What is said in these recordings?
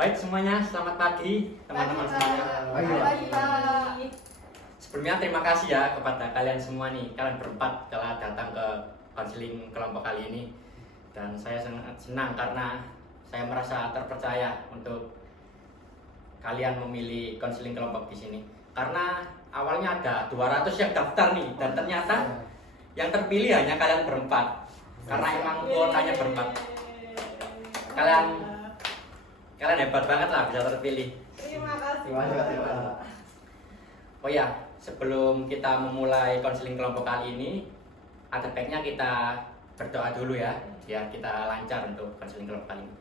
Baik semuanya, selamat pagi teman-teman semuanya. Pagi, Pak. Sebelumnya terima kasih ya kepada kalian semua nih, kalian berempat telah datang ke konseling kelompok kali ini. Dan saya sangat senang karena saya merasa terpercaya untuk kalian memilih konseling kelompok di sini. Karena awalnya ada 200 yang daftar nih, dan ternyata yang terpilih hanya kalian berempat. Karena emang kuotanya berempat. Kalian hebat banget lah bisa terpilih. Terima kasih. Terima kasih, Pak. Oh ya, sebelum kita memulai konseling kelompok kali ini, ada baiknya kita berdoa dulu ya, biar kita lancar untuk konseling kelompok kali ini.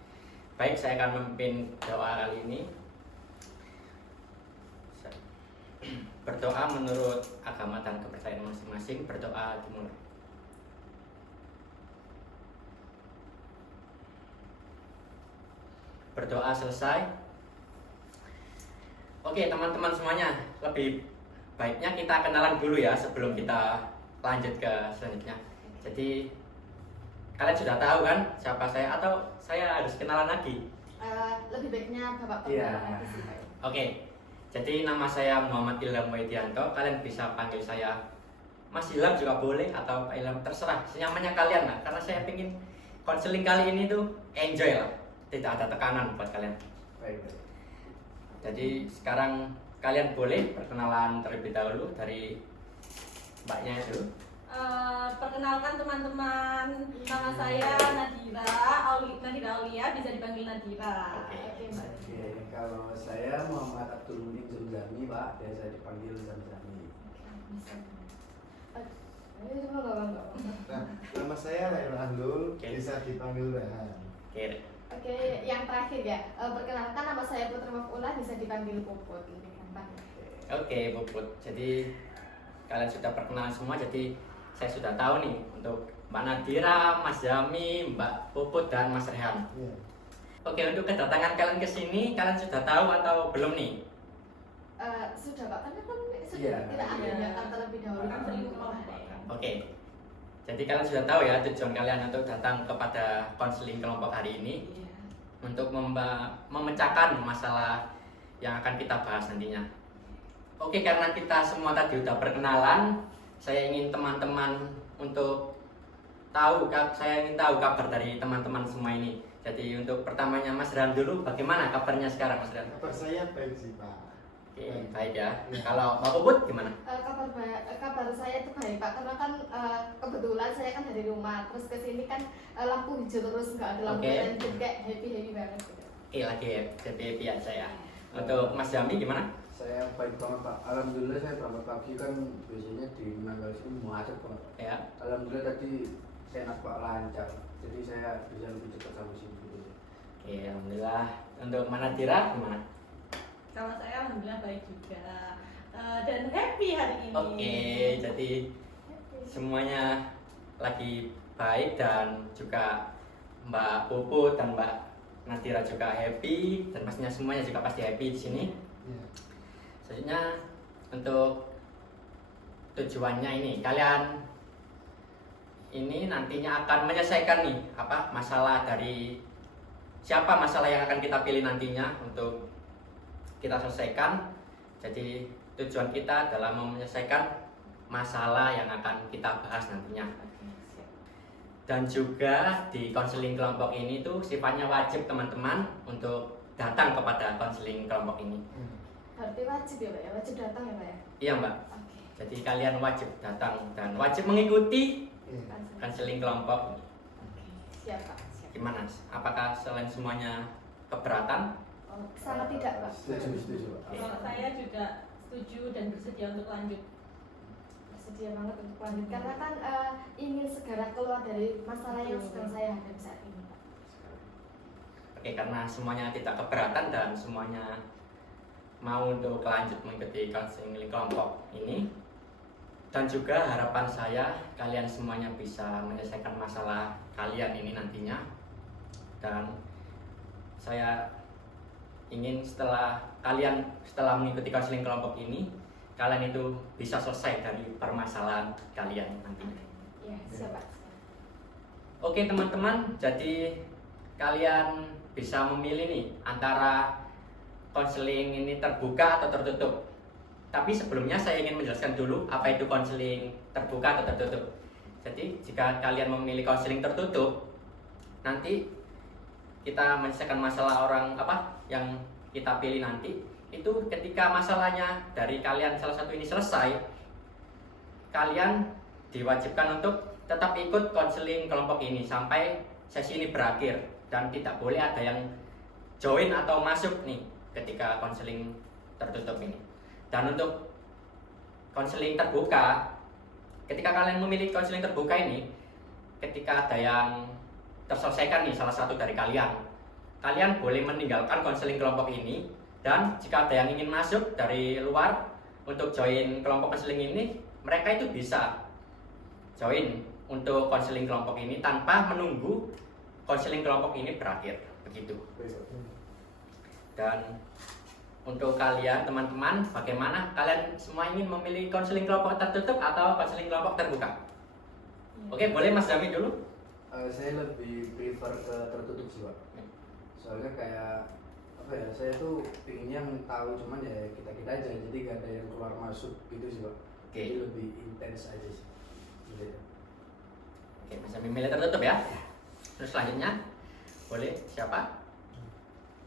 Baik, saya akan memimpin doa kali ini. Berdoa menurut agama dan kepercayaan masing-masing. Berdoa dimulai. Berdoa selesai. Oke teman-teman semuanya, lebih baiknya kita kenalan dulu ya sebelum kita lanjut ke selanjutnya. Jadi kalian sudah tahu kan siapa saya, atau saya harus kenalan lagi? Lebih baiknya Bapak Iya. perkenalan lagi sih, Pak. Oke, jadi nama saya Muhammad Ilham Widianto. Kalian bisa panggil saya Mas Ilham juga boleh, atau Pak Ilham, terserah senyamannya kalian lah. Karena saya pengen konseling kali ini tuh enjoy lah, tidak ada tekanan buat kalian. Baik. Jadi sekarang kalian boleh perkenalan terlebih dahulu dari mbaknya dulu. Perkenalkan teman-teman, nama saya Nadira Aulia, bisa dipanggil Nadira. Oke. Oke, kalau saya Muhammad Abdul Munin Zamzami, Pak, biasa dipanggil Zamzami. Nah, nama saya Lail Ahlul, Oke. bisa dipanggil Rehan. Oke, Oke, yang terakhir ya. Perkenalkan nama saya Putri Mafula, bisa dipanggil Puput. Lebih gampang. oke Puput. Jadi kalian sudah perkenalan semua, jadi saya sudah tahu nih untuk Mbak Nadira, Mas Jami, Mbak Puput, dan Mas Rehan. Iya. Oke, untuk kedatangan kalian ke sini, kalian sudah tahu atau belum nih? Sudah Pak, karena kan sudah Iya. kita agendakan terlebih dahulu kan Konseling belum kelompok. Oke. Jadi kalian sudah tahu ya tujuan kalian untuk datang kepada konseling kelompok hari ini, Iya. untuk memecahkan masalah yang akan kita bahas nantinya. Oke, karena kita semua tadi udah perkenalan, saya ingin teman-teman untuk saya ingin tahu kabar dari teman-teman semua ini. Jadi untuk pertamanya Mas Ram dulu, bagaimana kabarnya sekarang Mas Ram? Kabar saya baik sih, Pak. Oke, baik ya. Kalau Mbak Puput gimana? Kabar saya itu baik Pak, karena kan kebetulan saya kan dari rumah, terus ke sini kan lampu hijau terus, nggak ada lampu Oke. lain, jadi kayak happy banget gitu. Oke, lagi happy ya saya. Untuk Mas Jami gimana? Saya baik banget, Pak. Alhamdulillah saya berangkat pagi kan biasanya di Manggala sini macet banget, Pak. Ya. Alhamdulillah tadi enak, Pak, lancar. Jadi saya bisa lebih cepat sampai sini gitu. Oke, alhamdulillah. Untuk Manadira gimana? Kalau saya alhamdulillah baik juga dan happy hari ini. Oke, jadi semuanya lagi baik, dan juga Mbak Puput dan Mbak Nadira juga happy, dan pastinya semuanya juga pasti happy di sini. Iya. Selanjutnya untuk tujuannya ini, kalian ini nantinya akan menyelesaikan nih masalah dari siapa masalah yang akan kita pilih nantinya untuk kita selesaikan. Jadi tujuan kita adalah menyelesaikan masalah yang akan kita bahas nantinya. Oke, siap. Dan juga di konseling kelompok ini tuh sifatnya wajib teman-teman untuk datang kepada konseling kelompok ini. Berarti wajib ya Pak ya, wajib datang ya Pak ya. Iya Mbak. Oke. Jadi kalian wajib datang dan wajib mengikuti Iya. konseling kelompok ini. Oke, siap Pak. Siap. Gimana? Apakah selain semuanya keberatan? Oh, sangat tidak Pak. Setuju, Pak. Kalau saya juga setuju dan bersedia untuk lanjut. Bersedia banget untuk lanjut karena kan ingin segera keluar dari masalah yang sedang saya hadapi saat ini Pak. Oke, karena semuanya tidak keberatan dan semuanya mau untuk lanjut mengikuti konseling kelompok ini. Dan juga harapan saya kalian semuanya bisa menyelesaikan masalah kalian ini nantinya. Dan saya ingin setelah mengikuti konseling kelompok ini, kalian itu bisa selesai dari permasalahan kalian nantinya. Iya, siap Pak. Oke teman-teman, jadi kalian bisa memilih nih antara konseling ini terbuka atau tertutup. Tapi sebelumnya saya ingin menjelaskan dulu apa itu konseling terbuka atau tertutup. Jadi jika kalian memilih konseling tertutup, nanti kita menyelesaikan masalah orang apa yang kita pilih nanti. Itu ketika masalahnya dari kalian salah satu ini selesai, kalian diwajibkan untuk tetap ikut konseling kelompok ini sampai sesi ini berakhir, dan tidak boleh ada yang join atau masuk nih ketika konseling tertutup ini. Dan untuk konseling terbuka, ketika kalian memilih konseling terbuka ini, ketika ada yang terselesaikan nih salah satu dari kalian, kalian boleh meninggalkan konseling kelompok ini. Dan jika ada yang ingin masuk dari luar untuk join kelompok konseling ini, mereka itu bisa join untuk konseling kelompok ini tanpa menunggu konseling kelompok ini berakhir, begitu. Dan untuk kalian teman-teman, bagaimana kalian semua ingin memilih konseling kelompok tertutup atau konseling kelompok terbuka? Oke, boleh Mas Dami dulu. Saya lebih prefer ke tertutup sih Pak. Soalnya kayak apa ya, saya tuh pinginnya tahu cuman ya kita aja, jadi gak ada yang keluar masuk gitu sih Pak. Oke. Jadi lebih intens aja sih gitu. Oke, Mas Dami milih tertutup ya. Terus selanjutnya, boleh siapa?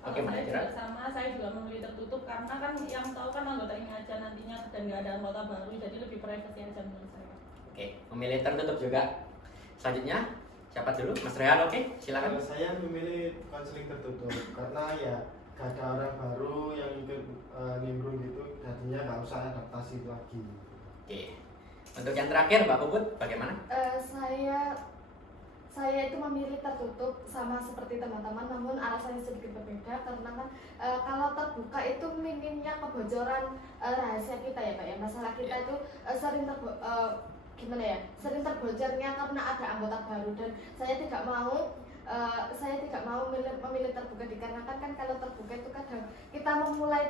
Oke, Mas Saya Dira. juga sama, saya juga memilih tertutup karena kan yang tahu kan anggota ini aja nantinya, dan nggak ada anggota baru, jadi lebih privacy aja menurut saya. Oke, memilih tertutup juga. Selanjutnya, siapa dulu? Mas Rehan, oke, silakan. Kalau saya memilih konseling tertutup karena ya gak ada orang baru yang ikut nimbrung gitu, jadinya gak usah adaptasi lagi. Oke. Untuk yang terakhir, Mbak Puput, bagaimana? Saya itu memilih tertutup sama seperti teman-teman, namun alasannya sedikit berbeda karena kan kalau terbuka itu minimnya kebocoran rahasia kita ya Pak ya. Masalah kita itu sering sering terbocornya karena ada anggota baru, dan saya tidak mau memilih terbuka dikarenakan kan kalau terbuka itu kadang kita memulai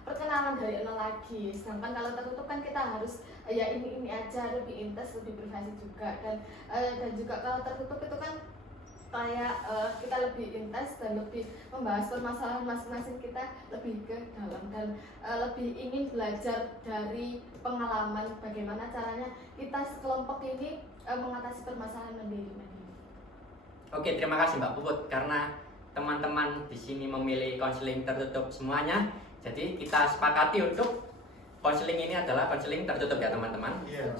perkenalan dari nol lagi, sedangkan kalau tertutup kan kita harus ya ini aja, lebih intens, lebih privasi juga, dan juga kalau tertutup itu kan kayak kita lebih intens dan lebih membahas permasalahan masing-masing kita lebih ke dalam, dan lebih ingin belajar dari pengalaman bagaimana caranya kita sekelompok ini mengatasi permasalahan mandiri. Oke, terima kasih Mbak Puput karena teman-teman di sini memilih konseling tertutup semuanya. Jadi kita sepakati untuk konseling ini adalah konseling tertutup ya teman-teman. Iya.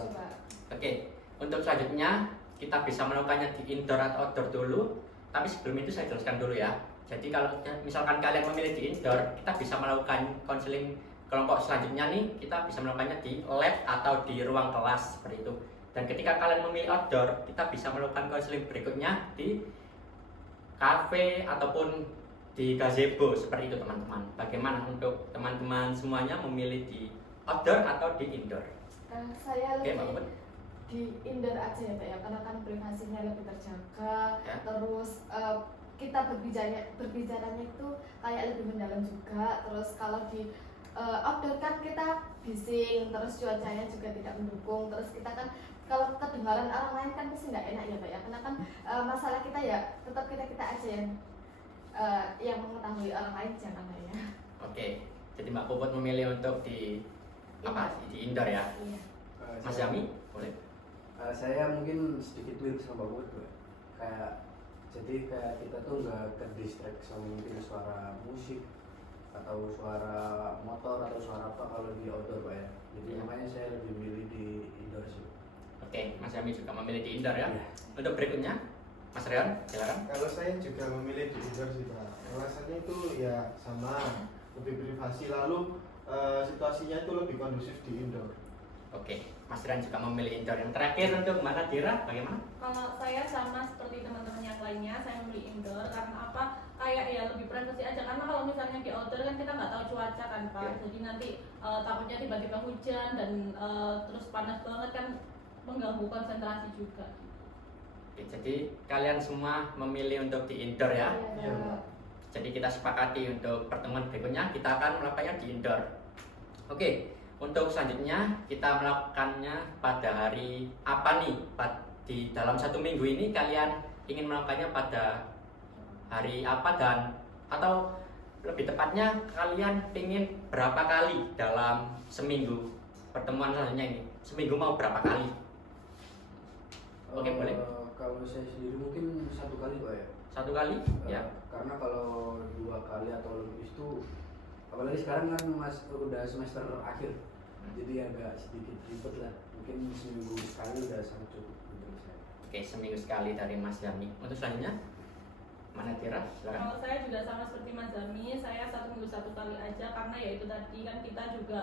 Oke, untuk selanjutnya kita bisa melakukannya di indoor atau outdoor dulu. Tapi sebelum itu saya jelaskan dulu ya. Jadi kalau misalkan kalian memilih di indoor, kita bisa melakukan konseling kelompok selanjutnya nih, kita bisa melakukannya di lab atau di ruang kelas seperti itu. Dan ketika kalian memilih outdoor, kita bisa melakukan konseling berikutnya di kafe ataupun di gazebo seperti itu teman-teman. Bagaimana untuk teman-teman semuanya memilih di outdoor atau di indoor? Saya Oke, Mbak lebih Puput. di indoor aja ya Pak ya, karena kan privasinya lebih terjaga, Ya. terus kita berbicaranya itu kayak lebih mendalam juga. Terus kalau di outdoor kan kita bising, terus cuacanya juga tidak mendukung, terus kita kan kalau kedengaran orang lain kan pasti nggak enak ya Pak ya, karena kan masalah kita ya tetap kita aja yang mengetahui, orang lain jangan lah ya. Oke, jadi Mbak Puput memilih untuk di apa? Di indoor ya. Iya. Mas Yami, boleh? Saya mungkin sedikit mirip sama Mbak Put, jadi kayak kita tuh nggak terdistract sama mungkin suara musik atau suara motor atau suara apa kalau di outdoor Pak ya. Jadi makanya saya lebih milih di indoor sih. Oke, Mas Yami juga memilih di indoor ya. Iya. Untuk berikutnya, Mas Rian, silakan. Kalau saya juga memilih di indoor sih Pak. Alasannya itu ya sama, lebih privasi, lalu situasinya itu lebih kondusif di indoor. Oke, Mas Rian juga memilih indoor. Yang terakhir untuk Mbak Nadira, bagaimana? Kalau saya sama seperti teman-teman yang lainnya, saya memilih indoor karena apa? Kayak ya lebih privasi aja, karena kalau misalnya di outdoor kan kita nggak tahu cuaca kan Pak. Ya. Jadi nanti takutnya tiba-tiba hujan dan terus panas banget kan, mengganggu konsentrasi juga. Oke, jadi kalian semua memilih untuk di indoor ya. Iya. Jadi kita sepakati untuk pertemuan berikutnya kita akan melakukannya di indoor. Oke, untuk selanjutnya kita melakukannya pada hari apa nih? Di dalam 1 minggu ini kalian ingin melakukannya pada hari apa dan atau lebih tepatnya kalian pengen berapa kali dalam seminggu pertemuan selanjutnya ini? Seminggu mau berapa kali? Oke, boleh. Kalau saya sendiri mungkin 1 kali Pak ya. 1 kali? Ya. Karena kalau 2 kali atau lebih itu, apalagi sekarang kan udah semester akhir, jadi agak sedikit ribet lah. Mungkin seminggu sekali udah sangat cukup untuk saya. Oke, seminggu sekali dari Mas Zami. Untuk selanjutnya, mana Tira? Silakan. Kalau saya juga sama seperti Mas Zami, saya 1 minggu 1 kali aja karena ya itu tadi kan kita juga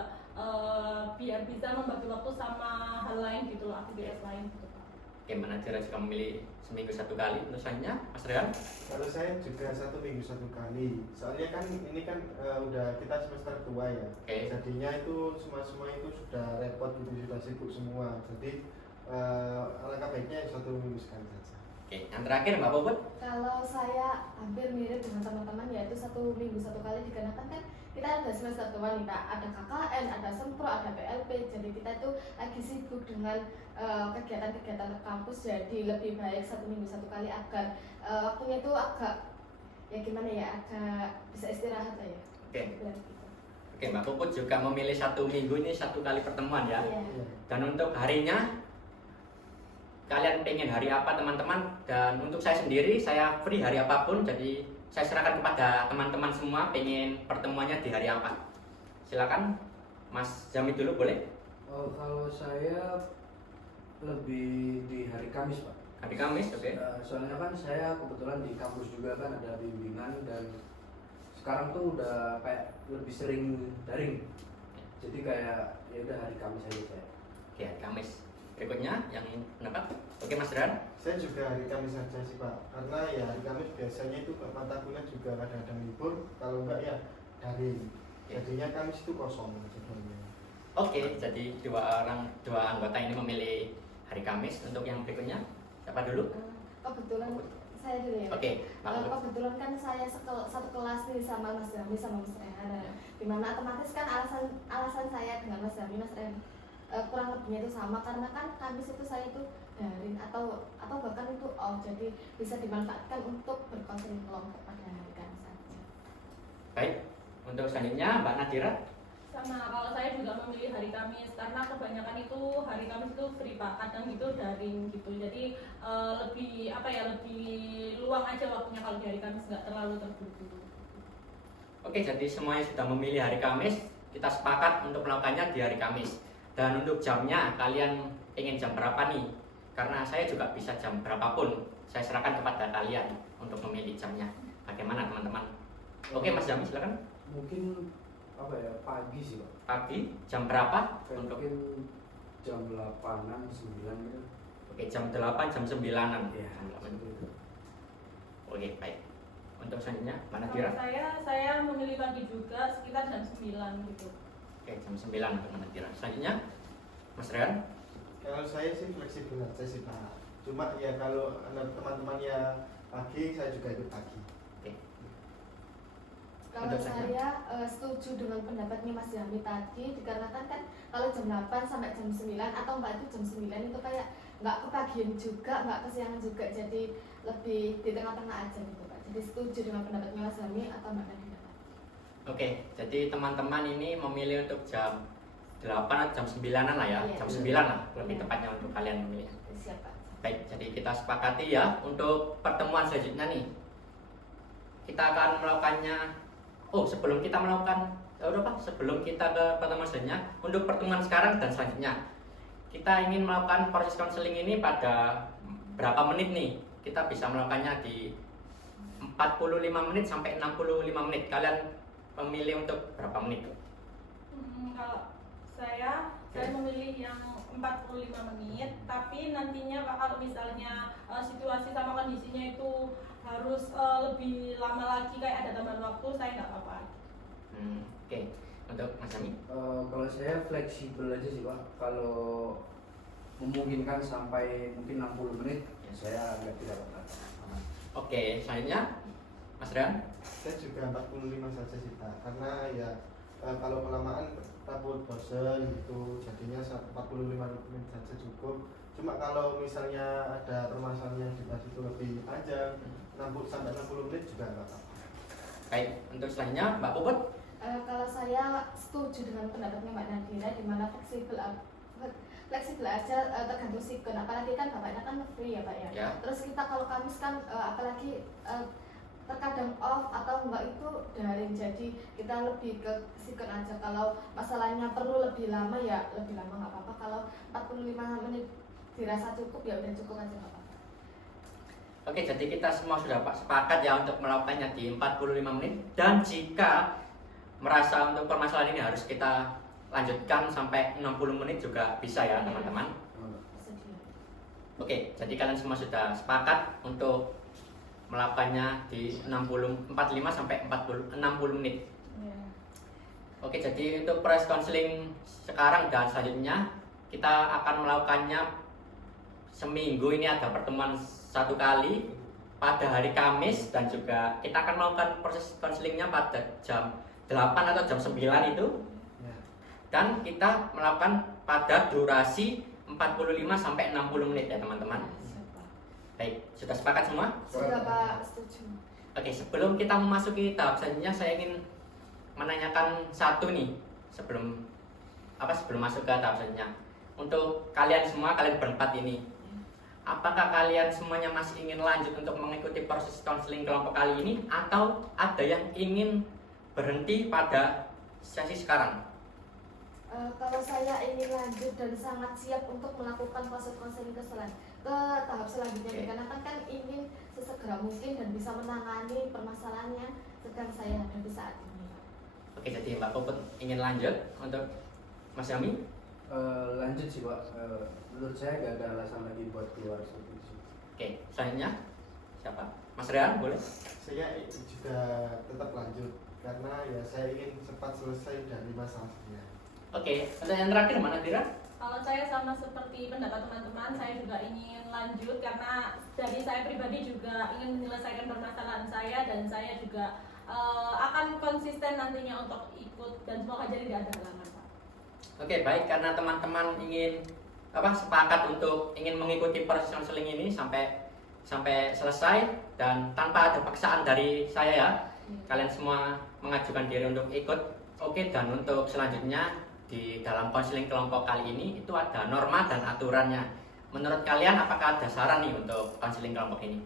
biar bisa membagi waktu sama hal lain gitu loh, aktivitas lain gitu Pak. Oke, mana Tira juga memilih seminggu 1 kali. Untuk selanjutnya, Mas Rian? Kalau saya juga 1 minggu 1 kali. Soalnya kan ini kan udah kita semester tua ya. Oke. Jadinya itu semua itu sudah repot gitu, sudah sibuk semua. Jadi alangkah baiknya 1 minggu sekali saja. Oke, yang terakhir Mbak Puput? Kalau saya hampir mirip dengan teman-teman, yaitu 1 minggu 1 kali, dikarenakan kan kita ada semester tua nih Kak, ada KKN, ada Sempro, ada PLP, jadi kita itu lagi sibuk dengan kegiatan-kegiatan kampus, jadi lebih baik 1 minggu 1 kali agar waktunya itu agak ya gimana ya, agak bisa istirahat lah ya. Oke. Bilang gitu. Oke, Mbak Puput juga memilih 1 minggu ini 1 kali pertemuan ya. Iya. Iya. Dan untuk harinya, kalian pengen hari apa teman-teman? Dan untuk saya sendiri, saya free hari apapun, jadi saya serahkan kepada teman-teman semua pengen pertemuannya di hari apa. Silakan Mas Zami dulu boleh? Kalau saya lebih di hari Kamis Pak. Hari Kamis, oke. Soalnya kan saya kebetulan di kampus juga kan ada bimbingan, dan sekarang tuh udah kayak lebih sering daring. Jadi kayak ya udah hari Kamis aja saya. Oke, hari Kamis. Berikutnya yang pendapat. Oke, Mas Ran. Saya juga hari Kamis saja sih Pak. Karena ya hari Kamis biasanya itu mata kuliah juga kadang-kadang libur. Kalau enggak ya daring. Jadinya Kamis itu kosong sebenarnya. Oke, jadi dua anggota ini memilih hari Kamis. Untuk yang berikutnya, siapa dulu? Kebetulan saya dulu ya. Oke, Pak Puput. Kebetulan kan saya satu kelas nih sama Mas Zami sama Mas Rehan. Dimana otomatis kan alasan saya dengan Mas Zami, Mas Rehan kurang lebihnya itu sama, karena kan Kamis itu saya itu daring atau bahkan itu off, jadi bisa dimanfaatkan untuk berkonsen kelompok pada hari Kamis saja. Baik, untuk selanjutnya Mbak Nadira. Sama, kalau saya juga memilih hari Kamis karena kebanyakan itu hari Kamis itu free Pak, kadang itu daring gitu, jadi lebih apa ya, lebih luang aja waktunya kalau di hari Kamis, nggak terlalu terburu-buru. Oke, jadi semuanya sudah memilih hari Kamis. Kita sepakat untuk melakukannya di hari Kamis. Dan untuk jamnya, kalian ingin jam berapa nih? Karena saya juga bisa jam berapapun. Saya serahkan kepada kalian untuk memilih jamnya. Bagaimana teman-teman? Oke, Mas Jami silakan. Mungkin apa ya, pagi sih Pak. Pagi jam berapa? Kayak Untuk mungkin jam 8-an, 9 gitu. Oke, jam 8, jam 9-an. Iya, Jam 8. seperti itu. Oke, baik. Untuk selanjutnya, Mbak Kalau Nadira. saya memilih pagi juga sekitar jam 9 gitu. Oke, jam 9 untuk Mbak Nadira. Selanjutnya, Mas Rehan. Kalau saya sih fleksibel aja sih Pak. Cuma ya kalau teman-teman yang pagi, saya juga ikut pagi. Oke. Kalau Untuk saya setuju dengan pendapatnya Mas Zami tadi, dikarenakan kan kalau jam 8 sampai jam 9 atau mbak itu jam 9 itu kayak nggak kepagian juga, nggak kesiangan juga, jadi lebih di tengah-tengah aja gitu Pak. Jadi setuju dengan pendapatnya Mas Zami atau Mbak Nadira. Oke, jadi teman-teman ini memilih untuk jam 8 atau jam 9-an lah ya. Iya. Jam 9 lah lebih Iya. tepatnya untuk kalian memilih. Siap Pak. Baik, jadi kita sepakati ya untuk pertemuan selanjutnya nih. Kita akan melakukannya. Oh, sebelum kita melakukan sebelum kita ke pertemuan selanjutnya, untuk pertemuan sekarang dan selanjutnya, kita ingin melakukan proses konseling ini pada berapa menit nih? Kita bisa melakukannya di 45 menit sampai 65 menit. Kalian memilih untuk berapa menit? Kalau saya memilih yang 45 menit, tapi nantinya Pak, kalau misalnya situasi sama kondisinya itu harus lebih lama lagi, kayak ada tambahan waktu, saya nggak apa-apa. Oke. Untuk Mas Ami? Kalau saya fleksibel aja sih Pak. Kalau memungkinkan sampai mungkin 60 menit, ya saya agak tidak apa-apa. Oke, selanjutnya Mas Rian. Saya juga 45 saja sih Pak. Karena ya kalau kelamaan takut bosen gitu. Jadinya 45 menit saja cukup. Cuma kalau misalnya ada permasalahan yang dibahas itu lebih panjang, 60 sampai 60 menit juga nggak apa-apa. Baik, untuk selanjutnya Mbak Puput. Kalau saya setuju dengan pendapatnya Mbak Nadira, di mana fleksibel aja, tergantung sikon. Apalagi kan bapaknya kan free ya Pak ya. Ya. Terus kita kalau Kamis kan apalagi terkadang off atau enggak itu daring, jadi kita lebih ke sikon aja. Kalau masalahnya perlu lebih lama ya lebih lama nggak apa-apa. Kalau 45 menit dirasa cukup ya udah cukup aja nggak apa-apa. Oke, jadi kita semua sudah sepakat ya untuk melakukannya di 45 menit. Dan jika merasa untuk permasalahan ini harus kita lanjutkan sampai 60 menit juga bisa ya teman-teman. Sedia. Oke, jadi kalian semua sudah sepakat untuk melakukannya di 45 sampai 60 menit. Ya. Oke, jadi untuk proses konseling sekarang dan selanjutnya kita akan melakukannya seminggu. Ini ada pertemuan 1 kali pada hari Kamis, dan juga kita akan melakukan proses konselingnya pada jam 8 atau jam 9 itu, Ya. dan kita melakukan pada durasi 45 sampai 60 menit ya teman-teman. Siapa? Baik, sudah sepakat semua? Sudah Pak, setuju. Oke, sebelum kita memasuki tahap selanjutnya, saya ingin menanyakan satu nih sebelum masuk ke tahap selanjutnya. Untuk kalian semua, kalian berempat ini, apakah kalian semuanya masih ingin lanjut untuk mengikuti proses konseling kelompok kali ini, atau ada yang ingin berhenti pada sesi sekarang? Kalau saya ingin lanjut dan sangat siap untuk melakukan proses konseling ke tahap selanjutnya, Oke. karena kan ingin sesegera mungkin dan bisa menangani permasalahannya sedang saya hadapi saat ini. Oke, jadi Mbak Puput ingin lanjut. Untuk Mas Yami? Lanjut sih Pak. Menurut saya gak ada alasan lagi buat keluar seperti itu. Oke, selanjutnya siapa? Mas Rehan, boleh? Saya juga tetap lanjut karena ya saya ingin cepat selesai dari masalahnya. Oke, untuk yang terakhir mana Tira? Kalau saya sama seperti pendapat teman-teman, saya juga ingin lanjut karena dari saya pribadi juga ingin menyelesaikan permasalahan saya, dan saya juga akan konsisten nantinya untuk ikut, dan semoga jadi tidak ada halangan Pak. Oke, baik, karena teman-teman ingin sepakat untuk ingin mengikuti proses konseling ini sampai selesai dan tanpa ada paksaan dari saya ya. Kalian semua mengajukan diri untuk ikut. Oke, dan untuk selanjutnya di dalam konseling kelompok kali ini itu ada norma dan aturannya. Menurut kalian apakah ada saran nih untuk konseling kelompok ini?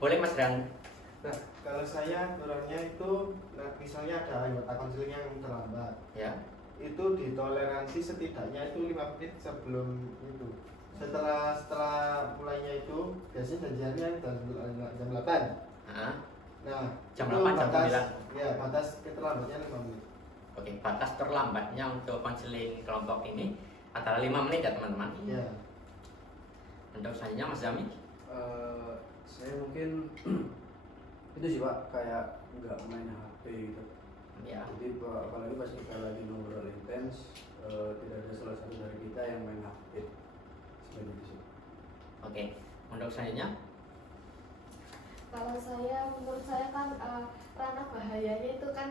Boleh Mas Rian? Nah, kalau saya aturannya itu, misalnya ada anggota konseling yang terlambat, Ya. itu ditoleransi setidaknya itu 5 menit sebelum itu. Setelah mulainya itu biasanya janjiannya jam 8. Nah, Nah, Jam itu 8, jam batas, 9. ya batas keterlambatnya 5 menit. oke, batas terlambatnya untuk konseling kelompok ini adalah 5 menit ya teman-teman. Ya. Untuk selanjutnya Mas Zami? Saya mungkin itu sih Pak, kayak nggak main HP gitu. Ya. Jadi apalagi pas kita lagi ngobrol intens, tidak ada salah satu dari kita yang main HP. Seperti itu sih. Oke, untuk selanjutnya Kalau menurut saya kan ranah bahayanya itu kan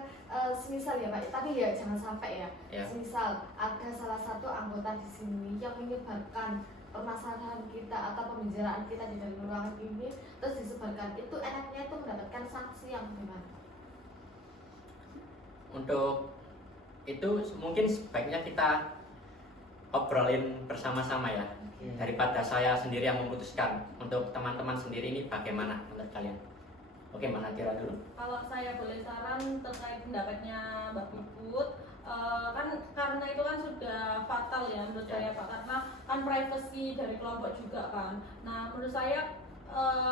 semisal ya Pak, tapi ya jangan sampai ya. Ya. Semisal ada salah satu anggota di sini yang menyebarkan permasalahan kita atau pembicaraan kita di dalam ruangan ini terus disebarkan, itu enaknya itu mendapatkan sanksi yang bagaimana? untuk itu mungkin sebaiknya kita obrolin bersama-sama ya, daripada saya sendiri yang memutuskan. Untuk teman-teman sendiri ini bagaimana menurut kalian? Oke, mana Tira dulu? Kalau saya boleh saran terkait pendapatnya Mbak Puput, kan karena itu kan sudah fatal ya menurut saya Pak, karena kan privasi dari kelompok juga kan. Nah menurut saya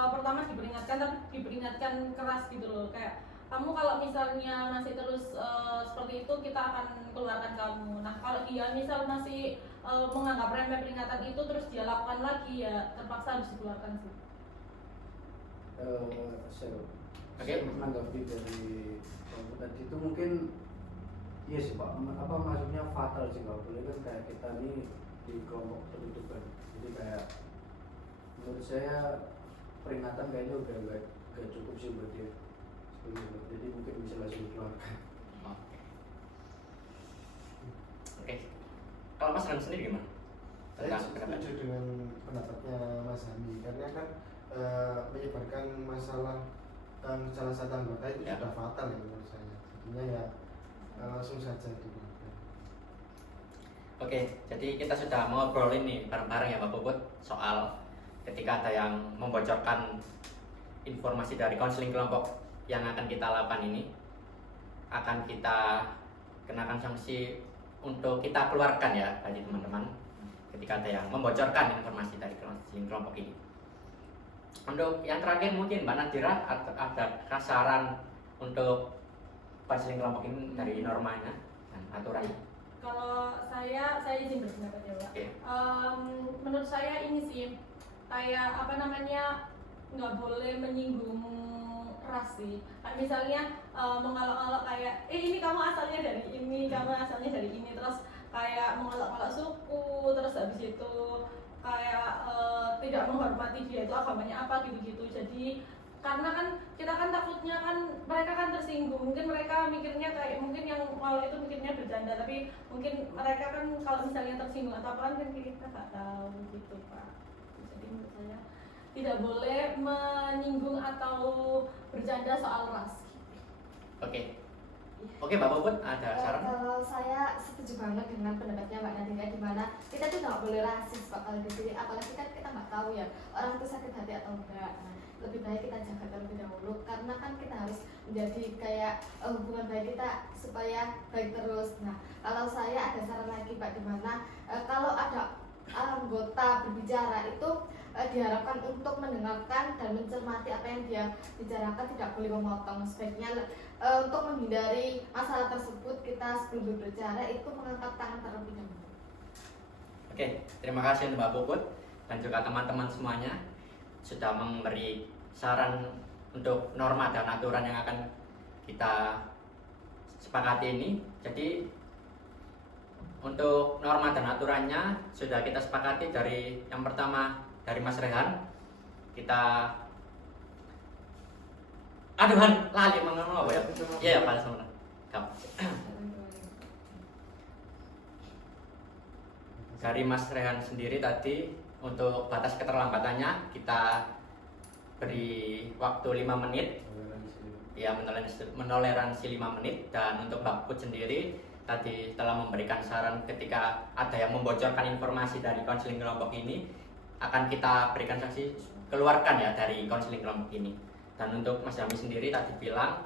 pertama diperingatkan, tapi diperingatkan keras gitu loh, kayak kamu kalau misalnya masih terus seperti itu kita akan keluarkan kamu. Nah kalau dia misal masih menganggap remeh peringatan itu terus dia lakukan lagi, ya terpaksa harus dikeluarkan sih. Saya menanggapi dari kelompok tadi itu mungkin iya sih Pak, maksudnya fatal sih nggak boleh kan, kayak kita nih di kelompok tertutup kan, jadi kayak menurut saya peringatan kayaknya udah nggak cukup sih buat dia seperti itu. Jadi mungkin bisa langsung dikeluarkan. Oke, kalau Mas Ran sendiri gimana? Saya tentang keberatan. setuju dengan pendapatnya Mas Hami karena kan menyebarkan masalah salah satu anggota itu Ya. sudah fatal ya menurut saya. Jadinya ya langsung saja dibuatkan. Oke, jadi kita sudah ngobrolin nih bareng-bareng ya Pak Puput soal ketika ada yang membocorkan informasi dari konseling kelompok yang akan kita lakukan ini, akan kita kenakan sanksi untuk kita keluarkan ya bagi teman-teman ketika ada yang membocorkan informasi dari konseling kelompok ini. Untuk yang terakhir mungkin Mbak Nadira ada kasaran untuk konseling kelompok ini dari normanya dan aturannya. Kalau saya izin berpendapat ya Pak. Oke. Menurut saya ini sih kayak apa namanya, nggak boleh menyinggung ras sih. Kayak misalnya mengalok-alok kayak ini kamu asalnya dari ini, kamu asalnya dari ini, terus kayak mengalok-alok suku, terus habis itu kayak tidak menghormati dia itu agamanya apa gitu-gitu. Jadi karena kan kita kan takutnya kan mereka kan tersinggung, mungkin mereka mikirnya kayak mungkin yang kalau itu mikirnya bercanda, tapi mungkin mereka kan kalau misalnya tersinggung atau apa kan kita nggak tahu gitu Pak. Jadi menurut saya tidak boleh menyinggung atau bercanda soal ras. Oke. Oke, Mbak Puput ada saran? Kalau saya setuju banget dengan pendapatnya Mbak Nadira, di mana kita tuh nggak boleh rasis Pak kalau di sini, apalagi kan kita nggak tahu ya orang itu sakit hati atau enggak. Nah, lebih baik kita jaga terlebih dahulu karena kan kita harus menjadi kayak hubungan baik kita supaya baik terus. Nah, kalau saya ada saran lagi Pak, di mana kalau ada anggota berbicara itu diharapkan untuk mendengarkan dan mencermati apa yang dia bicarakan, tidak boleh memotong. Sebaiknya untuk menghindari masalah tersebut kita sebelum berbicara itu mengangkat tangan terlebih dahulu. Oke, terima kasih Mbak Puput dan juga teman-teman semuanya sudah memberi saran untuk norma dan aturan yang akan kita sepakati ini. Jadi untuk norma dan aturannya sudah kita sepakati dari yang pertama dari Mas Rehan. Kita aduhan lali mengenal apa ya? Iya ya Pak Semana. Dari Mas Rehan sendiri tadi untuk batas keterlambatannya kita beri waktu 5 menit ya, menoleransi 5 menit. Dan untuk Mbak Put sendiri tadi telah memberikan saran ketika ada yang membocorkan informasi dari konseling kelompok ini akan kita berikan sanksi, keluarkan ya dari konseling kelompok ini. Dan untuk Mas Yami sendiri tadi bilang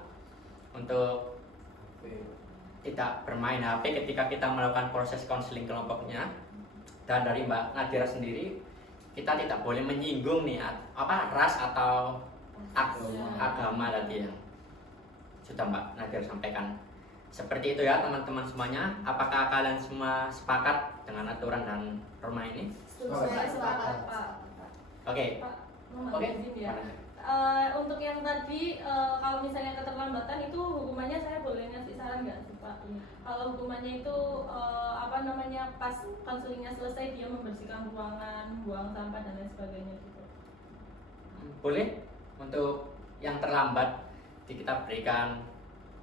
untuk tidak bermain HP ketika kita melakukan proses konseling kelompoknya. Dan dari Mbak Nadira sendiri kita tidak boleh menyinggung nih apa ras atau agama tadi yang sudah Mbak Nadira sampaikan. Seperti itu ya teman-teman semuanya. Apakah kalian semua sepakat dengan aturan dan norma ini? Saya sepakat Pak. Oke. Pak, mohon Oke. izin ya. Untuk yang tadi kalau misalnya keterlambatan itu hukumannya saya boleh ngasih saran nggak sih Pak? Kalau hukumannya itu apa namanya, pas konselingnya selesai dia membersihkan ruangan, buang sampah dan lain sebagainya gitu. Boleh. Untuk yang terlambat kita berikan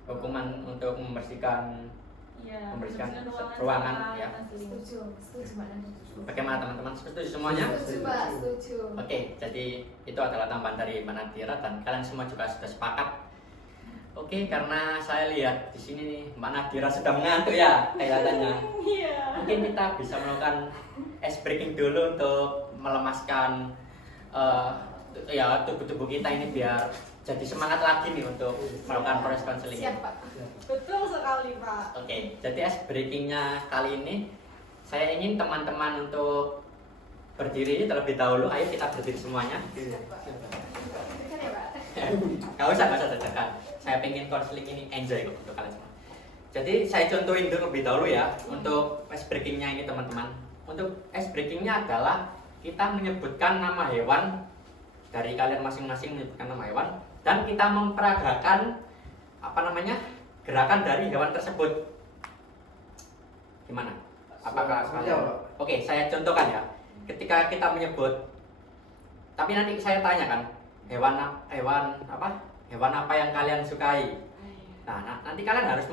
hukuman untuk membersihkan Iya, membersihkan membersihkan ruangan, setelah ya. konseling. Setuju Mbak Nadira. Bagaimana teman-teman? Setuju semuanya? Setuju Pak, setuju. Oke, jadi itu adalah tambahan dari Mbak Nadira dan kalian semua juga sudah sepakat. Oke, karena saya lihat di sini nih Mbak Nadira sudah mengantuk ya kelihatannya. Iya. Mungkin kita bisa melakukan ice breaking dulu untuk melemaskan ya tubuh-tubuh kita ini biar jadi semangat lagi nih untuk melakukan proses konseling. Siap Pak. Betul sekali Pak. Oke, jadi ice breakingnya kali ini saya ingin teman-teman untuk berdiri terlebih dahulu. Ayo kita berdiri semuanya. Siap Pak. Deg-degan ya Pak. Gak usah deg-degan. Saya pengen konseling ini enjoy kok untuk kalian semua. Jadi saya contohin dulu lebih dahulu ya untuk ice breakingnya ini teman-teman. Untuk ice breakingnya adalah kita menyebutkan nama hewan dari kalian masing-masing, menyebutkan nama hewan dan kita memperagakan apa namanya gerakan dari hewan tersebut. Gimana? Apakah kalian? Oke, saya contohkan ya. Ketika kita menyebut, tapi nanti saya tanyakan hewan apa yang kalian sukai. Nah, nanti kalian harus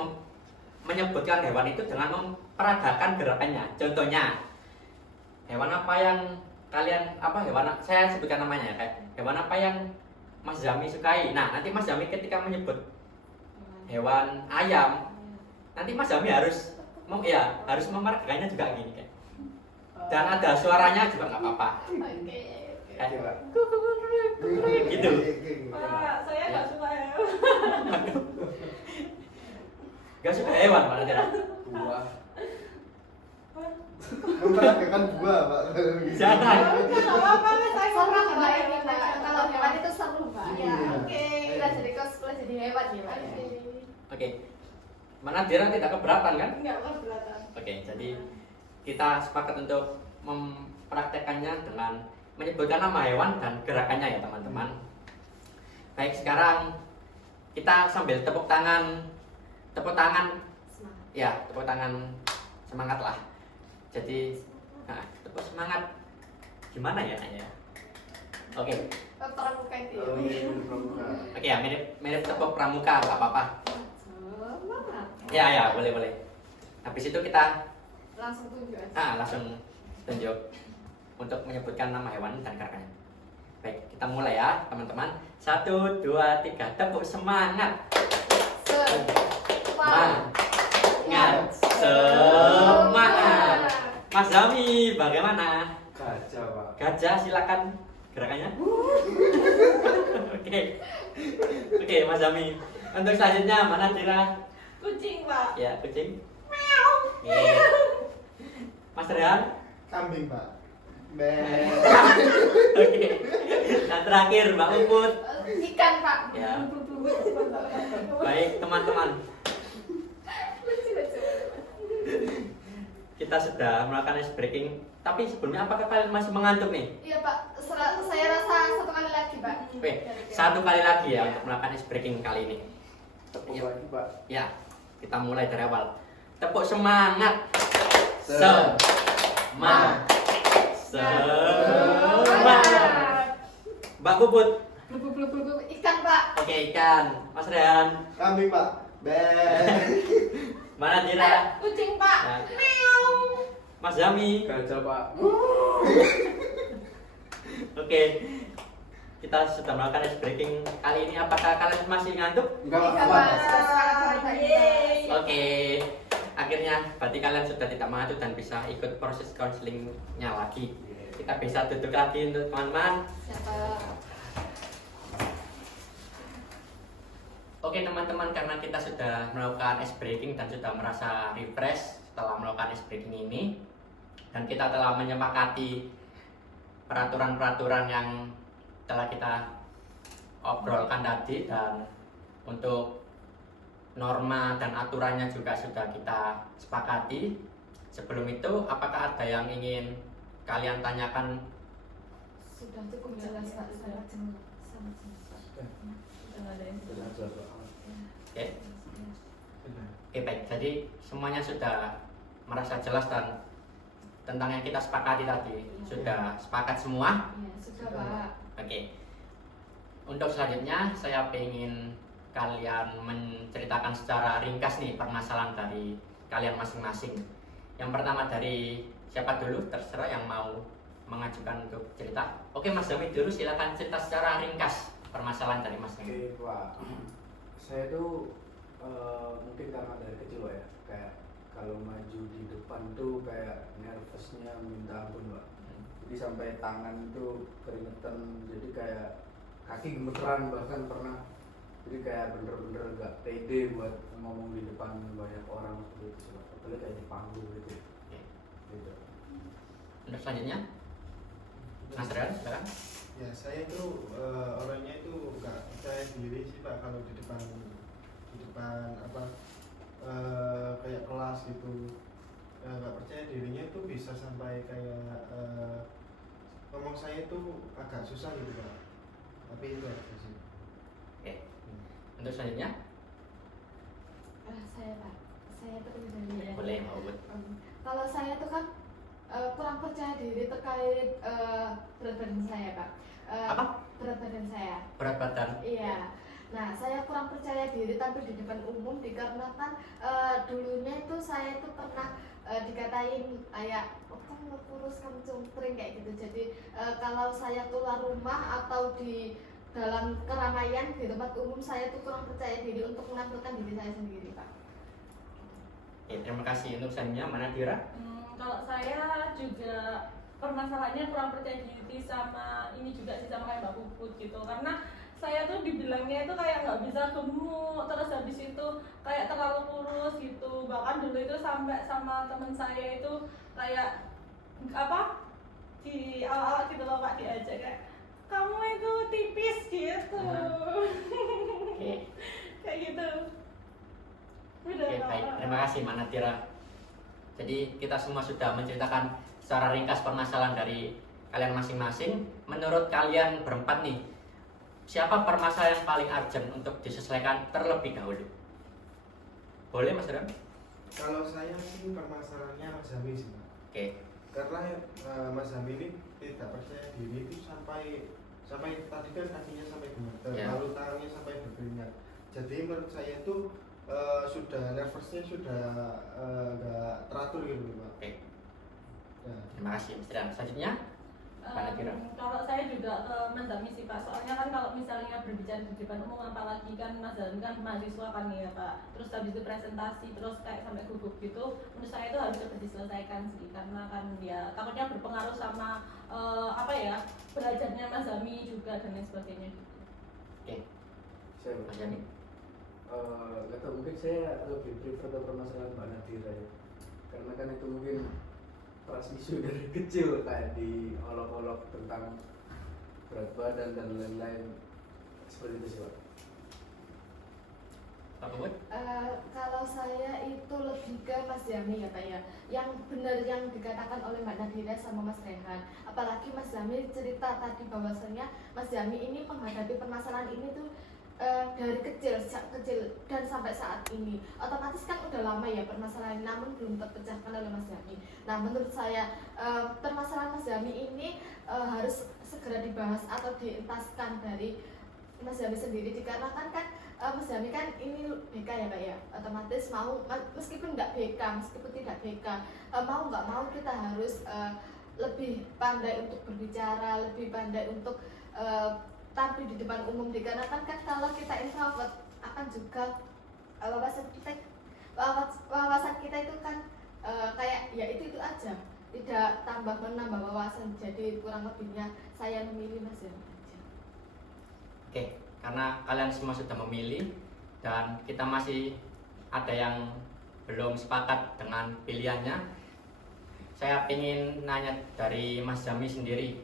menyebutkan hewan itu dengan memperagakan gerakannya. Contohnya, hewan apa yang kalian saya sebutkan namanya ya, kayak hewan apa yang Mas Zami sukai. Nah, nanti Mas Zami ketika menyebut hewan ayam, nanti Mas Zami harus harus memarkanya juga gini kan. Dan ada suaranya juga nggak apa-apa. Oke. Gitu. Pak, saya nggak suka ya. Gak suka hewan Pak Nadira. Buah. Memperagakan buah Pak. Jangan. Nggak apa-apa, saya Seru kurang Mbak baik ini Mbak. Kalau hewan itu seru Mbak. Iya. Oke. Kita jadi cosplay jadi hewan ya Mbak. Oke. Mbak Nadira tidak keberatan kan? nggak keberatan. Oke, jadi kita sepakat untuk mempraktekannya dengan menyebutkan nama hewan dan gerakannya ya teman-teman. Baik, sekarang kita sambil tepuk tangan ya, tepuk tangan semangat lah. Jadi tepuk semangat gimana ya Naya? Oke. Pramuka itu ya. Oke ya, mirip tepuk pramuka, nggak apa-apa. Semangat. Ya, boleh. Habis itu kita Langsung tunjuk aja. langsung tunjuk untuk menyebutkan nama hewan dan gerakannya. Baik, kita mulai ya teman-teman. 1, 2, 3, tepuk semangat. Semangat. Mas Zami, bagaimana? Gajah Pak. Gajah, silakan gerakannya. Oke, Mas Zami. Untuk selanjutnya mana Tira? Kucing, Pak. Ya, kucing. Oke. Mas Rehan? Kambing Pak. Be. Oke. Dan terakhir Mbak Uput. Ikan Pak. Ya. Baik teman-teman, Lucu. kita sudah melakukan ice breaking. Tapi sebelumnya apakah kalian masih mengantuk nih? Iya Pak. Saya rasa satu kali lagi Pak. Oke, satu kali lagi ya untuk melakukan ice breaking kali ini. Tepuk Iya. lagi Pak. Ya, kita mulai dari awal. Tepuk semangat. Semangat. Mbak Puput. Blub. Ikan Pak. Oke, ikan. Mas Rehan. Kambing Pak. Be. Mana Dira? Kucing, Pak. Ya. Mas Zami. Gajah Pak. Oke. Kita sudah melakukan ice breaking kali ini. Apakah kalian masih ngantuk? Enggak Pak. Ikan Aman. Pak. Yeay. Oke. Akhirnya berarti kalian sudah tidak mengantuk dan bisa ikut proses counselingnya lagi. Kita bisa duduk lagi untuk teman-teman. Siapa? Oke teman-teman, karena kita sudah melakukan ice breaking dan sudah merasa refresh setelah melakukan ice breaking ini, dan kita telah menyepakati peraturan-peraturan yang telah kita obrolkan tadi, dan untuk norma dan aturannya juga sudah kita sepakati. Sebelum itu, apakah ada yang ingin kalian tanyakan? Sudah cukup jelas Pak. Sangat jelas. Nggak ada yang Gajah Pak. Oke. Oke, baik. Jadi semuanya sudah merasa jelas dan tentang yang kita sepakati tadi sudah sepakat semua. Iya, sudah Pak. Oke. Untuk selanjutnya saya ingin kalian menceritakan secara ringkas nih permasalahan dari kalian masing-masing. Yang pertama dari siapa dulu? Terserah yang mau mengajukan untuk cerita. Oke, Mas Zami dulu, silakan cerita secara ringkas permasalahan dari Mas Zami. Oke Pak. Saya tuh mungkin karena dari kecil Pak ya, kayak kalau maju di depan tuh kayak nervousnya minta ampun Pak. Jadi sampai tangan tuh keringetan, jadi kayak kaki gemeteran bahkan pernah. Jadi kayak bener-bener gak pede buat ngomong di depan banyak orang seperti itu Pak. Apalagi kayak di panggung gitu. Oke. Gitu. Untuk selanjutnya Mas Rian, silakan. Ya saya itu orangnya itu nggak percaya diri sih Pak kalau di depan apa kayak kelas gitu, nggak percaya dirinya itu bisa sampai kayak ngomong saya itu agak susah gitu Pak. Tapi itu aja sih. Oke. Untuk selanjutnya Saya Pak. Saya terus dari boleh mau buat. Kalau saya tuh kan kurang percaya diri terkait berat badan saya Pak. Apa? Berat badan saya. Berat badan. Iya. Nah, saya kurang percaya diri tampil di depan umum dikarenakan dulunya itu saya itu pernah dikatain kayak oh kamu kurus, kamu cungkring kayak gitu. Jadi kalau saya keluar rumah atau di dalam keramaian di tempat umum, saya tuh kurang percaya diri untuk menampilkan diri saya sendiri, Pak. Oke, terima kasih untuk selanjutnya Mbak Nadira. Kalau saya juga permasalahannya kurang percaya diri sama ini juga sih, sama kayak Mbak Puput gitu, karena saya tuh dibilangnya itu kayak nggak bisa gemuk, terus habis itu kayak terlalu kurus gitu. Bahkan dulu itu sampai sama temen saya itu kayak apa, di awal-awal gitu loh Pak, diajak kayak kamu itu tipis gitu. Oke. Kayak gitu. Udah Oke, baik. Terima kasih Mbak Nadira. Jadi kita semua sudah menceritakan secara ringkas permasalahan dari kalian masing-masing. Menurut kalian berempat nih, siapa permasalahan yang paling urgent untuk diselesaikan terlebih dahulu? Boleh Mas Ram? Kalau saya sih permasalahannya Mas Hami sih, Pak. Oke. Karena Mas Hami ini tidak percaya diri itu sampai tadi kan kakinya sampai gemeter, Ya. lalu tangannya sampai berkeringat. Jadi menurut saya itu sudah nervousnya sudah nggak teratur gitu, Pak. Oke. Nah, Terima kasih Mas Ram. Selanjutnya Mbak Nadira. Kalau saya juga ke Mas Zami sih Pak, soalnya kan kalau misalnya berbicara di depan umum, apalagi kan Mas Zami kan mahasiswa kan ya Pak, terus habis itu presentasi, terus kayak sampai gugup gitu, menurut saya itu harus cepat diselesaikan sih, karena kan dia takutnya berpengaruh sama apa ya, belajarnya Mas Zami juga dan lain sebagainya gitu. Oke. Saya Mas Yani. nggak tahu, mungkin saya lebih prefer ke permasalahan Mbak Nadira ya, karena kan itu mungkin trust issue dari kecil, kayak diolok-olok tentang berat badan dan lain-lain, seperti itu sih Pak. Pak Puput? Kalau saya itu lebih ke Mas Zami ya Pak ya, yang benar yang dikatakan oleh Mbak Nadira sama Mas Rehan. Apalagi Mas Zami cerita tadi bahwasanya Mas Zami ini menghadapi permasalahan ini tuh dari kecil, sejak kecil dan sampai saat ini. Otomatis kan udah lama ya permasalahan, namun belum terpecahkan oleh Mas Zami. Nah menurut saya permasalahan Mas Zami ini harus segera dibahas atau dientaskan dari Mas Zami sendiri, dikarenakan kan Mas Zami kan ini BK ya Pak ya, otomatis mau meskipun nggak BK, meskipun tidak BK, mau nggak mau kita harus lebih pandai untuk berbicara, lebih pandai untuk tampil di depan umum, dikarenakan kan kalau kita introvert akan juga wawasan kita itu kan kayak ya itu aja, tidak tambah menambah wawasan. Jadi kurang lebihnya saya memilih Mas Zami aja. Oke, karena kalian semua sudah memilih dan kita masih ada yang belum sepakat dengan pilihannya, saya ingin nanya dari Mas Zami sendiri,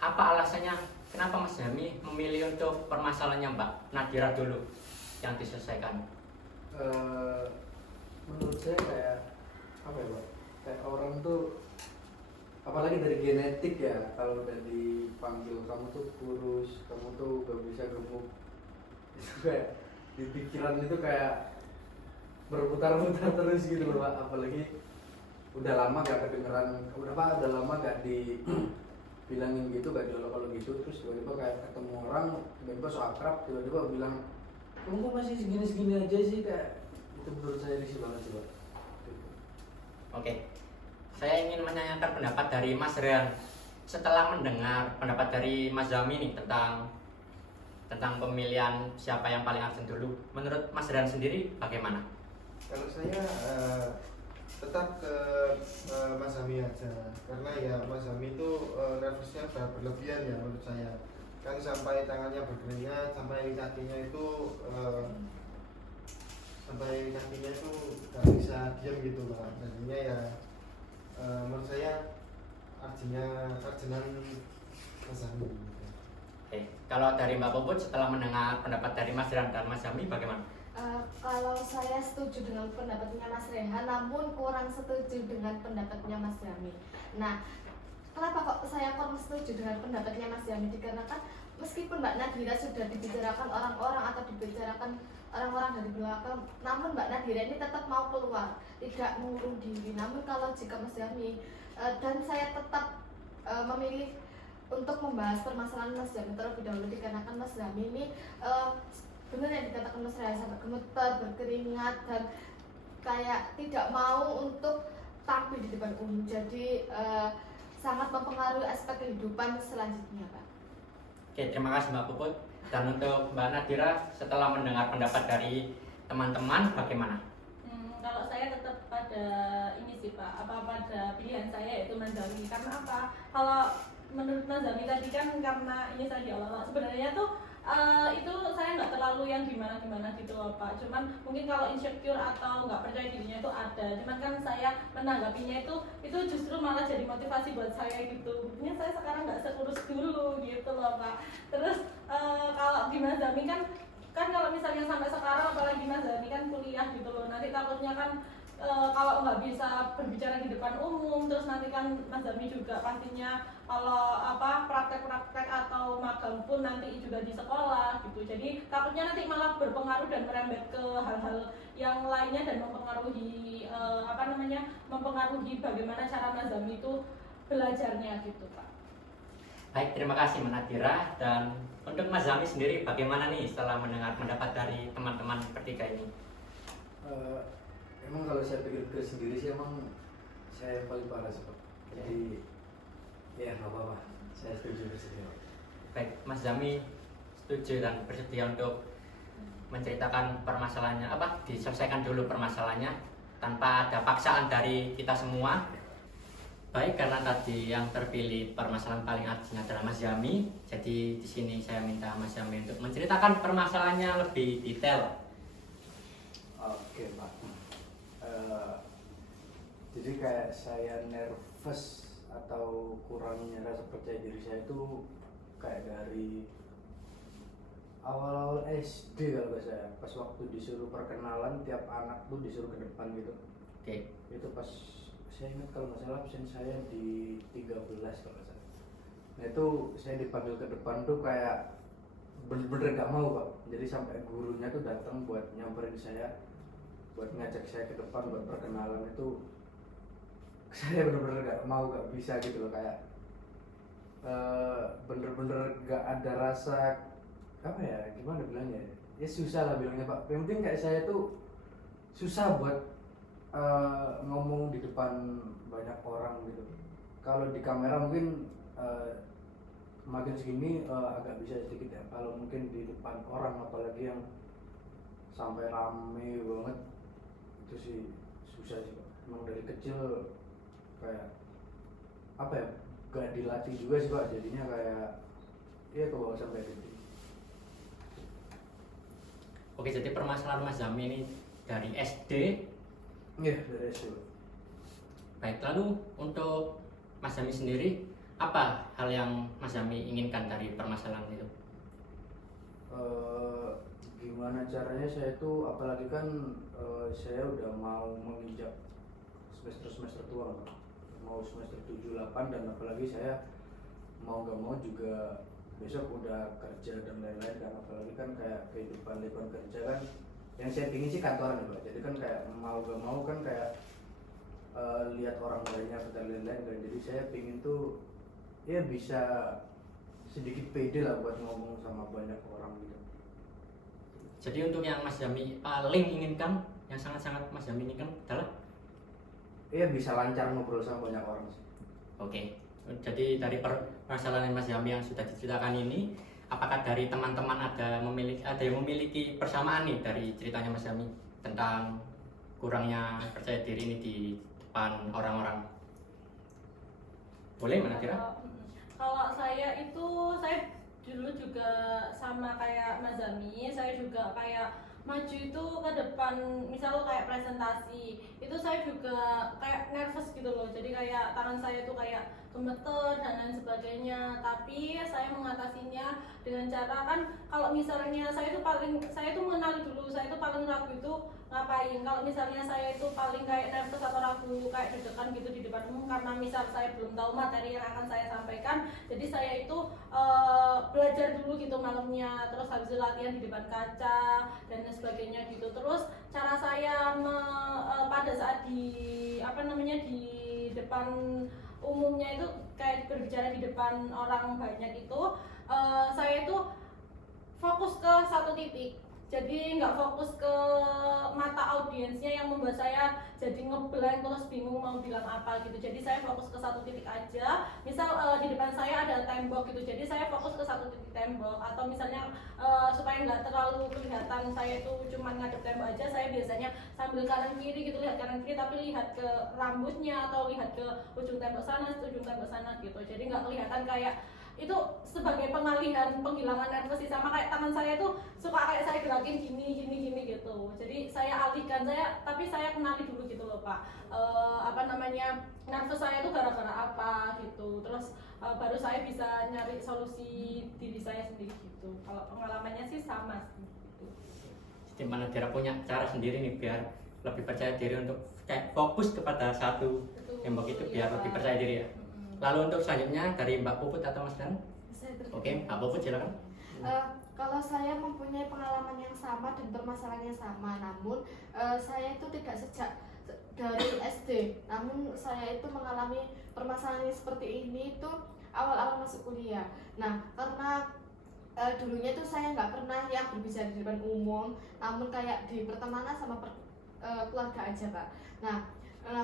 apa alasannya kenapa Mas Zami memilih untuk permasalahannya Mbak Nadira dulu yang diselesaikan? Menurut saya kayak apa ya Pak, kayak orang tuh apalagi dari genetik ya, kalau udah dipanggil kamu tuh kurus, kamu tuh gak bisa gemuk, itu kayak di pikiran itu kayak berputar-putar terus gitu loh Pak. Apalagi udah lama gak kedengeran, udah lama gak dibilangin gitu, gak diolok-olok gitu, terus tiba-tiba kayak ketemu orang, tiba-tiba so akrab, tiba-tiba bilang kamu kok masih segini-segini aja sih, kayak itu menurut saya risih banget sih Pak. Oke, saya ingin menanyakan pendapat dari Mas Rian. Setelah mendengar pendapat dari Mas Zami nih tentang pemilihan siapa yang paling urgent dulu, menurut Mas Rian sendiri bagaimana? kalau saya tetap ke Mas Hami aja, karena ya Mas Hami itu nervousnya udah berlebihan ya menurut saya, kan sampai tangannya berkeringat, sampai kakinya itu nggak bisa diam gitu Pak. Jadinya ya menurut saya artinan Mas Hami gitu. Oke, kalau dari Mbak Puput setelah mendengar pendapat dari Mas Rian dan Mas Zami bagaimana? Kalau saya setuju dengan pendapatnya Mas Rehan, namun kurang setuju dengan pendapatnya Mas Zami. Nah, kenapa kok saya kurang setuju dengan pendapatnya Mas Zami? Dikarenakan meskipun Mbak Nadira sudah dibicarakan orang-orang atau dibicarakan orang-orang dari belakang, namun Mbak Nadira ini tetap mau keluar, tidak mengurung diri. Namun kalau jika Mas Zami dan saya tetap memilih untuk membahas permasalahan Mas Zami terlebih dahulu, dikarenakan Mas Zami ini benar yang dikatakan Mas Raya, sampai gemeter, berkeringat, dan kayak tidak mau untuk tampil di depan umum. Jadi sangat mempengaruhi aspek kehidupan selanjutnya, Pak. Oke, terima kasih Mbak Puput. Dan untuk Mbak Nadira, setelah mendengar pendapat dari teman-teman, bagaimana? Kalau saya tetap pada ini sih Pak, pada pilihan saya yaitu Mazami. Karena apa? Kalau menurut Mazami tadi kan karena ini saya di awal sebenarnya tuh itu saya nggak terlalu yang gimana gitu loh Pak. Cuman mungkin kalau insecure atau nggak percaya dirinya itu ada. Cuman kan saya menanggapinya itu justru malah jadi motivasi buat saya gitu. Buktinya saya sekarang nggak sekurus dulu gitu loh Pak. Terus kalau di Mazami kan kalau misalnya sampai sekarang apalagi Mas Zani kan kuliah gitu loh, nanti takutnya kan kalau nggak bisa berbicara di depan umum, terus nanti kan Mas Zami juga pastinya kalau praktek-praktek atau magang pun nanti juga di sekolah gitu, jadi takutnya nanti malah berpengaruh dan merembet ke hal-hal yang lainnya dan mempengaruhi mempengaruhi bagaimana cara Mas Zami itu belajarnya gitu Pak. Baik, terima kasih Mbak Nadira. Dan untuk Mas Zami sendiri bagaimana nih setelah mendengar pendapat dari teman-teman bertiga ini? Emang kalau saya pikir sendiri sih emang saya yang paling parah sih Pak. Jadi ya nggak apa-apa, saya setuju bersedia. Baik, Mas Zami setuju dan bersedia untuk menceritakan permasalahannya, diselesaikan dulu permasalahannya tanpa ada paksaan dari kita semua. Baik, karena tadi yang terpilih permasalahan paling urgent adalah Mas Zami, jadi di sini saya minta Mas Zami untuk menceritakan permasalahannya lebih detail. Oke Pak. Jadi kayak saya nervous atau kurangnya rasa percaya diri saya itu kayak dari awal-awal SD kalau nggak saya, pas waktu disuruh perkenalan tiap anak tuh disuruh ke depan gitu. Oke. Itu pas saya ingat kalau nggak salah absen saya di 13 kalau nggak salah. Nah itu saya dipanggil ke depan tuh kayak bener-bener gak mau Pak. Jadi sampai gurunya tuh datang buat nyamperin saya, buat ngajak saya ke depan buat perkenalan. Itu saya bener-bener gak mau, gak bisa gitu loh, kayak bener-bener gak ada rasa gimana bilangnya ya, susah lah bilangnya Pak. Yang penting kayak saya tuh susah buat ngomong di depan banyak orang gitu. Kalau di kamera mungkin makin segini agak bisa sedikit ya. Kalau mungkin di depan orang, apalagi yang sampai rame banget, itu sih susah sih Pak. Emang dari kecil kayak gak dilatih juga sih Pak. Jadinya kayak ya ke bawah sampai gede. Oke, jadi permasalahan Mas Zami ini dari SD. Iya, dari SD. Baik, lalu untuk Mas Zami sendiri, apa hal yang Mas Zami inginkan dari permasalahan itu? Gimana caranya saya tuh, apalagi kan saya udah mau menginjak semester tua Pak. Mau semester 7-8, dan apalagi saya mau gak mau juga besok udah kerja dan lain-lain kan. Apalagi kan kayak kehidupan lingkungan kerja kan yang saya pingin sih kantoran ya Pak. Jadi kan kayak mau gak mau kan kayak lihat orang banyak dan lain-lain kan. Jadi saya pingin tuh ya bisa sedikit pede lah buat ngomong sama banyak orang gitu. Jadi untuk yang Mas Zami paling inginkan, yang sangat-sangat Mas Zami inginkan adalah ya bisa lancar ngobrol sama banyak orang sih. Oke, jadi dari permasalahan Mas Zami yang sudah diceritakan ini, apakah dari teman-teman ada yang memiliki persamaan nih dari ceritanya Mas Zami tentang kurangnya percaya diri ini di depan orang-orang? Boleh mana kira? Kalau saya dulu juga sama kayak Mas Zami, saya juga kayak maju itu ke depan, misal kayak presentasi itu saya juga kayak nervous gitu loh, jadi kayak tangan saya tuh kayak gemeter dan lain sebagainya. Tapi saya mengatasinya dengan cara kan, kalau misalnya saya tuh mengenali dulu saya tuh paling ragu itu ngapain. Kalau misalnya saya itu paling kayak nervous atau ragu kayak deg-degan gitu di depan umum karena misal saya belum tahu materi yang akan saya sampaikan, jadi saya itu belajar dulu gitu malamnya, terus habis itu latihan di depan kaca dan lain sebagainya gitu. Terus cara saya pada saat di depan umumnya itu kayak berbicara di depan orang banyak itu, saya itu fokus ke satu titik. jadi nggak fokus ke mata audiensnya yang membuat saya jadi ngeblank terus bingung mau bilang apa gitu. Jadi saya fokus ke satu titik aja. Misal di depan saya ada tembok gitu, jadi saya fokus ke satu titik tembok. Atau misalnya supaya nggak terlalu kelihatan saya itu cuma ngadep tembok aja, saya biasanya sambil kanan kiri gitu, lihat kanan kiri tapi lihat ke rambutnya atau lihat ke ujung tembok sana, ujung tembok sana gitu. Jadi nggak kelihatan kayak itu sebagai pengalihan penghilangan nervous sih. Sama kayak tangan saya itu suka kayak saya gerakin gini gitu, jadi saya alihkan, tapi saya kenali dulu gitu loh Pak, apa namanya, nervous saya itu gara-gara apa gitu, terus baru saya bisa nyari solusi diri saya sendiri gitu. Kalau pengalamannya sih sama sih gitu. Jadi Manadira punya cara sendiri nih biar lebih percaya diri untuk kayak fokus kepada satu Betul, tembok itu iya, biar Pak. lebih percaya diri ya. Lalu untuk selanjutnya dari Mbak Puput atau Mas Dan? Saya terkejut. Oke, Mbak Puput silakan. Kalau saya mempunyai pengalaman yang sama dan permasalahan yang sama, namun saya itu tidak sejak dari SD, namun saya itu mengalami permasalahan yang seperti ini itu awal-awal masuk kuliah. Nah, karena dulunya itu saya nggak pernah yang berbicara di depan umum, namun kayak di pertemanan sama keluarga aja Pak. Nah,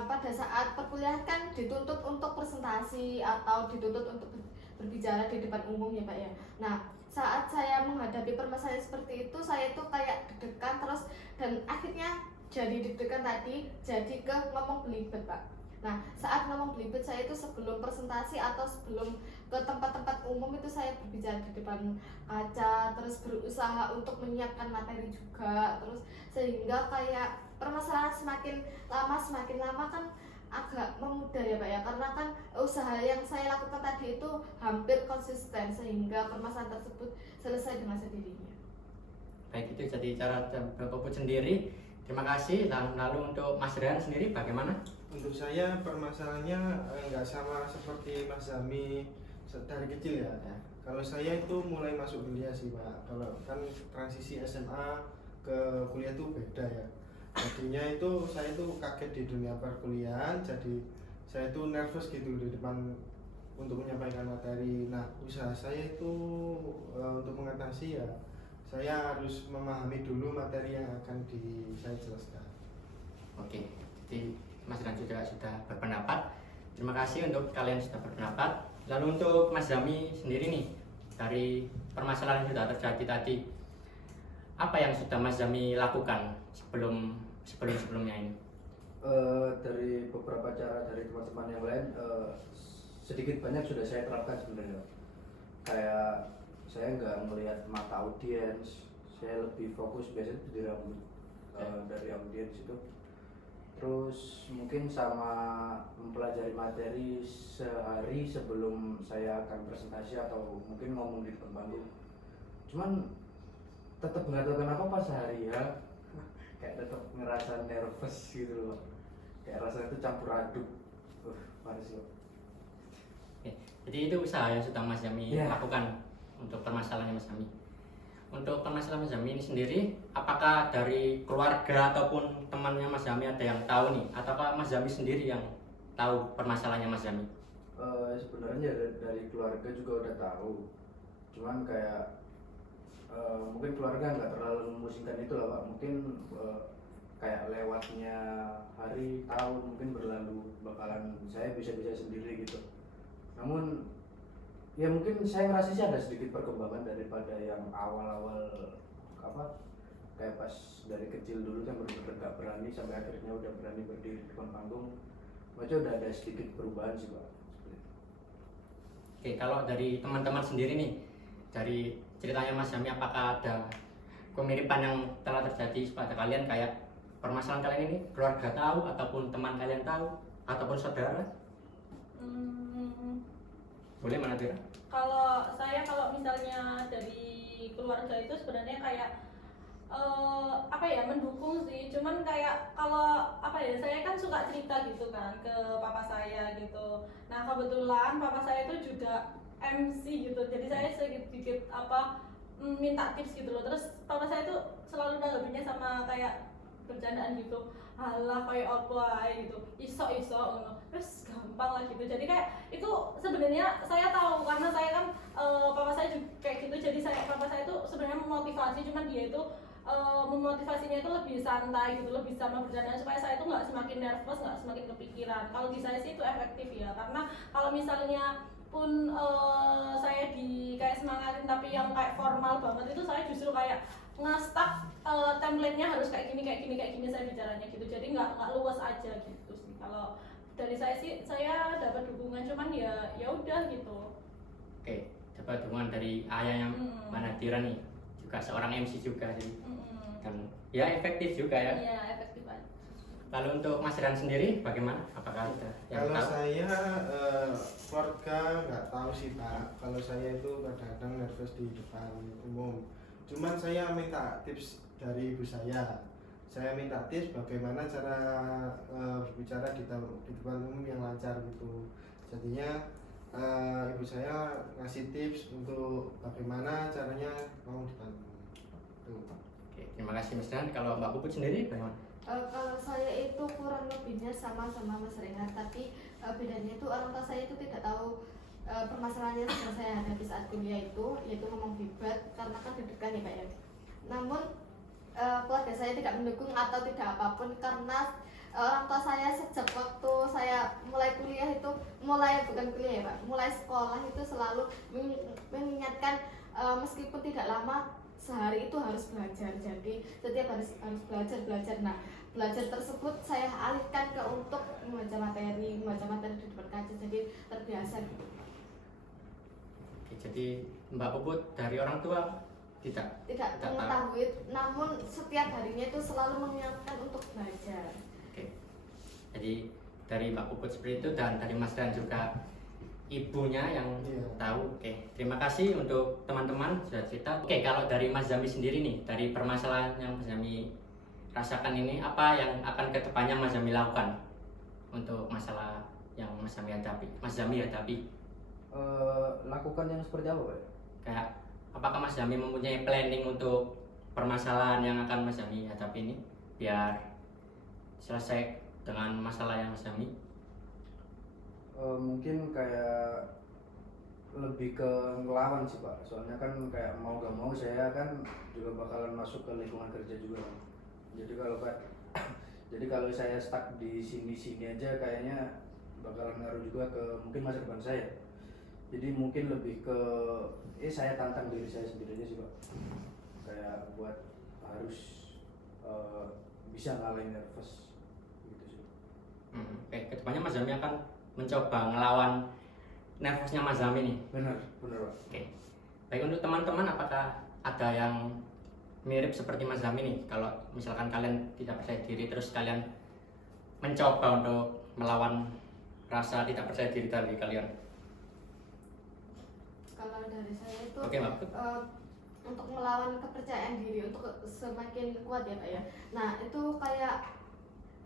pada saat perkuliahan kan dituntut untuk presentasi atau dituntut untuk berbicara di depan umum ya Pak ya. Nah, saat saya menghadapi permasalahan seperti itu, saya itu kayak deg-degan terus, dan akhirnya jadi deg-degan tadi jadi ke ngomong belibet Pak. Nah, saat ngomong belibet saya itu sebelum presentasi atau sebelum ke tempat-tempat umum itu saya berbicara di depan kaca, terus berusaha untuk menyiapkan materi juga, terus sehingga kayak permasalahan semakin lama kan agak memudar ya Pak ya, karena kan usaha yang saya lakukan tadi itu hampir konsisten sehingga permasalahan tersebut selesai dengan sendirinya. Baik, itu jadi cara Mbak Puput sendiri. Terima kasih. Lalu untuk Mas Rian sendiri bagaimana? Untuk saya permasalahannya nggak sama seperti Mas Zami dari kecil ya. Kalau saya itu mulai masuk kuliah sih Pak. Kalau kan transisi SMA ke kuliah itu beda ya. Jadinya itu saya itu kaget di dunia perkuliahan. Jadi saya itu nervous gitu di depan untuk menyampaikan materi. Nah, usaha saya itu untuk mengatasi ya, saya harus memahami dulu materi yang akan saya jelaskan. Oke, jadi Mas Rian juga sudah berpendapat. Terima kasih untuk kalian sudah berpendapat. Lalu untuk Mas Zami sendiri nih, dari permasalahan yang sudah terjadi tadi, apa yang sudah Mas Zami lakukan sebelumnya ini? Dari beberapa cara dari teman-teman yang lain, sedikit banyak sudah saya terapkan sebenarnya. Kayak saya nggak melihat mata audiens, saya lebih fokus biasanya di rambut dari audiens itu. Terus mungkin sama mempelajari materi sehari sebelum saya akan presentasi atau mungkin ngomong di depan panggung. Cuman tetap nggak tahu kenapa pas hari ya kayak tetap ngerasa nervous gitu loh, kayak rasanya itu campur aduk. Parah sih. Oke, jadi itu usaha yang sudah Mas Zami lakukan untuk permasalahan Mas Zami. Untuk permasalahan Mas Zami ini sendiri, apakah dari keluarga ataupun temannya Mas Zami ada yang tahu nih, ataukah Mas Zami sendiri yang tahu permasalahannya Mas Zami? Sebenarnya dari keluarga juga udah tahu, cuman kayak mungkin keluarga nggak terlalu memusingkan itu lah Pak. Mungkin kayak lewatnya hari, tahun mungkin berlalu bakalan saya bisa-bisa sendiri gitu. Namun ya mungkin saya ngerasa sih ada sedikit perkembangan daripada yang awal-awal kayak pas dari kecil dulu kan bener-bener gak berani sampai akhirnya udah berani berdiri di depan panggung. Macam udah ada sedikit perubahan sih Pak. Oke, kalau dari teman-teman sendiri nih, dari ceritanya Mas Zami, apakah ada kemiripan yang telah terjadi pada kalian, kayak permasalahan kalian ini keluarga tahu ataupun teman kalian tahu ataupun saudara? Boleh mana Tira? Kalau misalnya dari keluarga itu sebenarnya kayak mendukung sih, cuman kayak saya kan suka cerita gitu kan ke papa saya gitu. Nah kebetulan papa saya itu juga MC gitu, jadi saya sedikit minta tips gitu loh. Terus papa saya itu selalu nanggapinya sama kayak bercandaan gitu, halah kayak apa gitu, iso terus gampang lah gitu. Jadi kayak itu sebenarnya saya tahu karena saya kan papa saya juga kayak gitu, jadi papa saya itu sebenarnya memotivasi, cuman dia itu memotivasinya itu lebih santai gitu, lebih sama bercanda supaya saya itu nggak semakin nervous, nggak semakin kepikiran. Kalau di saya sih itu efektif ya, karena kalau misalnya pun saya di kayak semangatin tapi yang kayak formal banget itu saya justru kayak nge-stuck template-nya harus kayak gini saya bicaranya gitu, jadi nggak luas aja gitu sih. Kalau dari saya sih saya dapat dukungan, cuman ya udah gitu. Oke, dapat dukungan dari ayah yang mana Tira nih, juga seorang MC juga jadi kan ya efektif juga ya. Iya, efektif aja. Lalu untuk Mas Rian sendiri bagaimana? Apakah ada yang Kalau tahu? saya keluarga nggak tahu sih Pak. Kalau saya itu kadang-kadang nervous di depan umum. Cuman saya minta tips dari ibu saya. Saya minta tips bagaimana cara berbicara di depan umum yang lancar gitu. Jadinya ibu saya ngasih tips untuk bagaimana caranya mau di depan umum. Tuh, Pak. Oke, terima kasih Mas Rian. Kalau Mbak Puput sendiri bagaimana? Kalau saya itu kurang lebihnya sama Mas Renat, tapi bedanya itu orang tua saya itu tidak tahu permasalahannya yang sedang saya hadapi saat kuliah itu, yaitu ngomong hebat karena kan deg-degan ya Pak ya. Namun keluarga saya tidak mendukung atau tidak apapun, karena orang tua saya sejak waktu saya mulai kuliah itu, bukan kuliah ya Pak, mulai sekolah itu selalu mengingatkan meskipun tidak lama sehari itu harus belajar, jadi setiap harus belajar. Nah, belajar tersebut saya alihkan ke untuk membaca materi di depan kaca, jadi terbiasa gitu. Oke, jadi Mbak Puput dari orang tua tidak Tidak tahu. mengetahui, namun setiap harinya itu selalu mengingatkan untuk belajar. Oke. Jadi dari Mbak Puput seperti itu dan dari Mas Dan juga ibunya yang Iya. tahu. Oke, terima kasih untuk teman-teman sudah cerita. Oke, kalau dari Mas Zami sendiri nih, dari permasalahan yang Mas Zami rasakan ini, apa yang akan kedepannya Mas Zami lakukan untuk masalah yang Mas Zami hadapi? Lakukan yang seperti apa, Pak? Kayak apakah Mas Zami mempunyai planning untuk permasalahan yang akan Mas Zami hadapi ini biar selesai dengan masalah yang Mas Zami? Mungkin kayak lebih ke ngelawan sih Pak, soalnya kan kayak mau gak mau saya kan juga bakalan masuk ke lingkungan kerja juga kan. Jadi kalau saya stuck di sini aja kayaknya bakalan ngaruh juga ke mungkin masa depan saya. Jadi mungkin lebih ke saya tantang diri saya sendiri aja sih Pak, kayak buat harus bisa ngalahin nervous gitu sih. Oke, kedepannya Mas Zami akan mencoba ngelawan nervousnya Mas Zami nih. Benar Pak. Oke. Baik, untuk teman-teman apakah ada yang mirip seperti Mas Zami nih? Kalau misalkan kalian tidak percaya diri terus kalian mencoba untuk melawan rasa tidak percaya diri dari kalian. Kalau dari saya itu Oke, Mbak Put. untuk melawan kepercayaan diri, untuk semakin kuat ya Pak ya. Nah itu kayak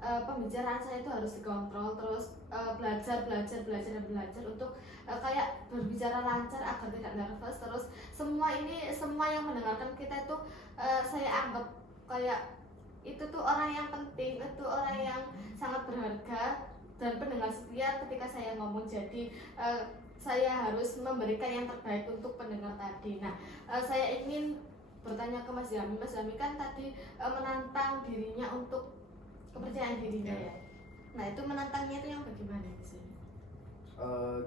pembicaraan saya itu harus dikontrol, terus belajar untuk kayak berbicara lancar agar tidak nervous. Terus semua yang mendengarkan kita itu saya anggap kayak itu tuh orang yang penting, itu orang yang sangat berharga dan pendengar setia ketika saya ngomong. Jadi saya harus memberikan yang terbaik untuk pendengar tadi. Nah, saya ingin bertanya ke Mas Zami. Mas Zami kan tadi menantang dirinya untuk kepercayaan dirinya ya. Nah, itu menantangnya itu yang bagaimana sih?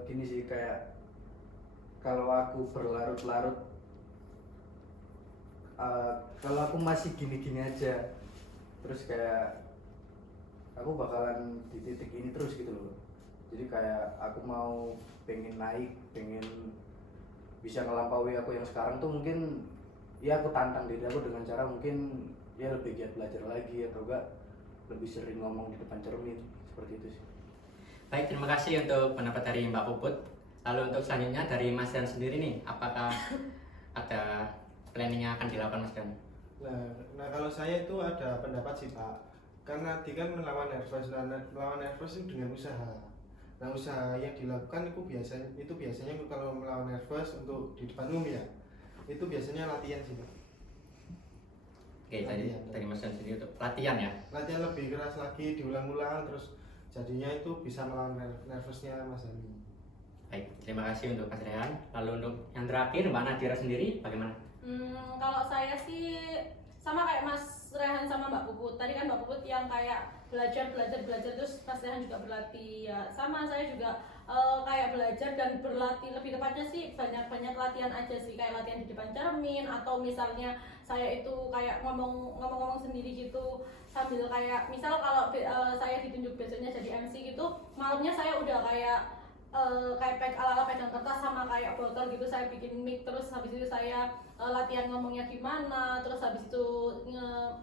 Gini sih, kayak kalau aku berlarut-larut, kalau aku masih gini-gini aja, terus kayak aku bakalan di titik ini terus gitu loh. Jadi kayak aku mau pengen naik, pengen bisa ngelampaui aku yang sekarang tuh, mungkin ya aku tantang diri aku dengan cara mungkin ya lebih giat belajar lagi atau enggak lebih sering ngomong di depan cermin, seperti itu sih. Baik, terima kasih untuk pendapat dari Mbak Puput. Lalu untuk selanjutnya dari Mas Dan sendiri nih, apakah ada planning yang akan dilakukan Mas Dan? Nah kalau saya itu ada pendapat sih Pak, karena tadi kan melawan nervous, dan melawan nervous itu dengan usaha. Nah usaha yang dilakukan itu biasanya kalau melawan nervous untuk di depan umum ya, itu biasanya latihan sih Pak. Oke, dari Mas Dan sendiri untuk latihan ya? Latihan lebih keras lagi, diulang-ulang, terus jadinya itu bisa melawan nervousnya Mas Zami. Baik, terima kasih untuk Mas Rehan. Lalu untuk yang terakhir Mbak Nadira sendiri bagaimana? Kalau saya sih sama kayak Mas Rehan sama Mbak Puput. Tadi kan Mbak Puput yang kayak belajar terus Mas Rehan juga berlatih ya. Sama saya juga kayak belajar dan berlatih, lebih tepatnya sih banyak latihan aja sih, kayak latihan di depan cermin atau misalnya saya itu kayak ngomong sendiri gitu sambil kayak misal kalau saya ditunjuk besoknya jadi MC gitu, malamnya saya udah kayak ala-ala pegang kertas sama kayak botol gitu, saya bikin mic, terus habis itu saya latihan ngomongnya gimana, terus habis itu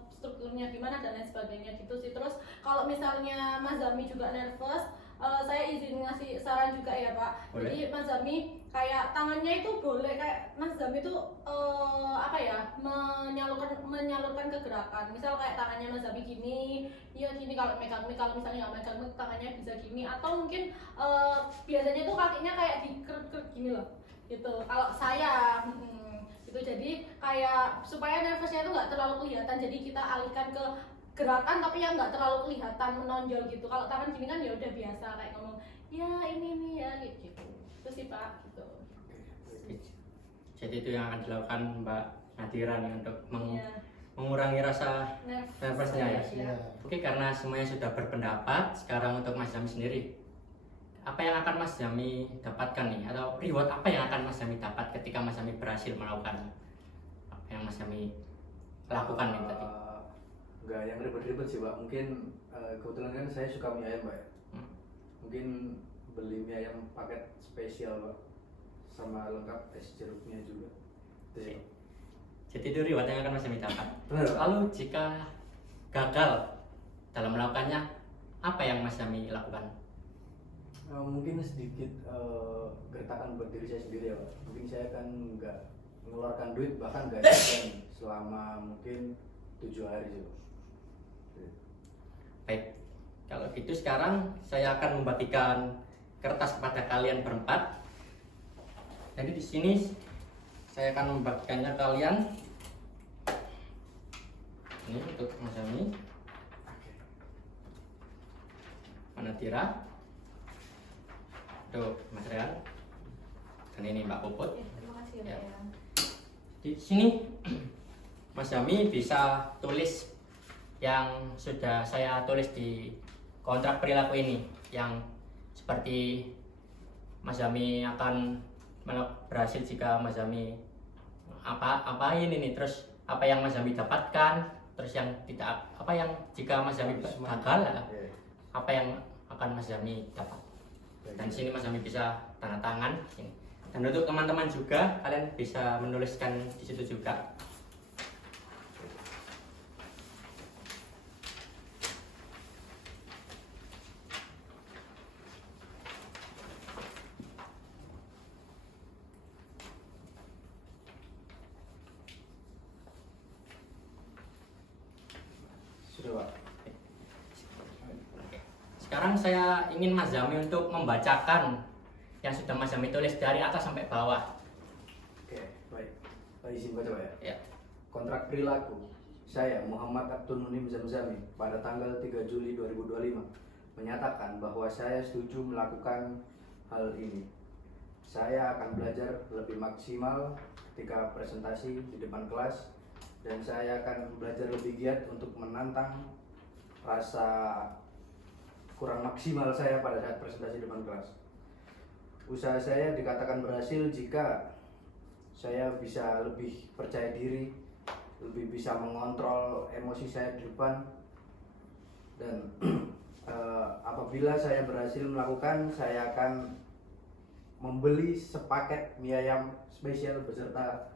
strukturnya gimana dan lain sebagainya gitu sih. Terus kalau misalnya Mas Zami juga nervous, saya izin ngasih saran juga ya Pak. Boleh. Jadi Mas Zami kayak tangannya itu boleh kayak Mas Zami itu apa ya, menyalurkan ke gerakan. Misal kayak tangannya Mas Zami gini, ya gini kalau megang mic, kalau misalnya nggak megang mic tangannya bisa gini, atau mungkin biasanya tuh kakinya kayak dikerut-kerut gini loh. Gitu. Kalau saya gitu, jadi kayak supaya nervousnya itu nggak terlalu kelihatan, jadi kita alihkan ke gerakan tapi yang nggak terlalu kelihatan menonjol gitu. Kalau tangan gini kan ya udah biasa kayak ngomong ya ini ya gitu. Itu sih Pak gitu. Jadi itu yang akan dilakukan Mbak Nadira nih untuk Iya. mengurangi rasa nervousnya ya. Iya. Oke, karena semuanya sudah berpendapat, sekarang untuk Mas Zami sendiri, apa yang akan Mas Zami dapatkan nih, atau reward apa yang akan Mas Zami dapat ketika Mas Zami berhasil melakukan apa yang Mas Zami lakukan nih tadi? Nggak yang ribet-ribet sih Pak, mungkin kebetulan kan saya suka mie ayam Pak ya. Mungkin beli mie ayam paket spesial Pak, sama lengkap es jeruknya juga. Itu sih, Pak. Jadi itu reward yang akan Mas Zami dapat. Benar, Pak. Lalu jika gagal dalam melakukannya, apa yang Mas Zami lakukan? Mungkin sedikit gertakan buat diri saya sendiri ya Pak. Mungkin saya kan nggak mengeluarkan duit, bahkan nggak jajan selama mungkin 7 hari sih Pak. Baik, kalau gitu sekarang saya akan membagikan kertas kepada kalian berempat. Jadi di sini saya akan membagikannya kalian. Ini untuk Mas Zami, Mbak Nadira, untuk Mas Rehan, dan ini Mbak Puput. Ya, terima kasih ya Ya. Pak ya. Di sini Mas Zami bisa tulis yang sudah saya tulis di kontrak perilaku ini, yang seperti Mas Zami akan berhasil jika Mas Zami apain ini, terus apa yang Mas Zami dapatkan, terus yang tidak, apa yang jika Mas Zami gagal, Iya. apa yang akan Mas Zami dapat. Dan di sini Mas Zami bisa tanda tangan ini. Dan untuk teman-teman juga, kalian bisa menuliskan di situ juga. Sudah Pak. Sekarang saya ingin Mas Zami untuk membacakan yang sudah Mas Zami tulis dari atas sampai bawah. Oke, baik. Izin baca Pak ya. Ya. Kontrak perilaku. Saya Muhammad Abdul Munim Zamzami pada tanggal 3 Juli 2025 menyatakan bahwa saya setuju melakukan hal ini. Saya akan belajar lebih maksimal ketika presentasi di depan kelas, dan saya akan belajar lebih giat untuk menantang rasa kurang maksimal saya pada saat presentasi di depan kelas. Usaha saya dikatakan berhasil jika saya bisa lebih percaya diri, lebih bisa mengontrol emosi saya di depan, dan apabila saya berhasil melakukan, saya akan membeli sepaket mie ayam spesial beserta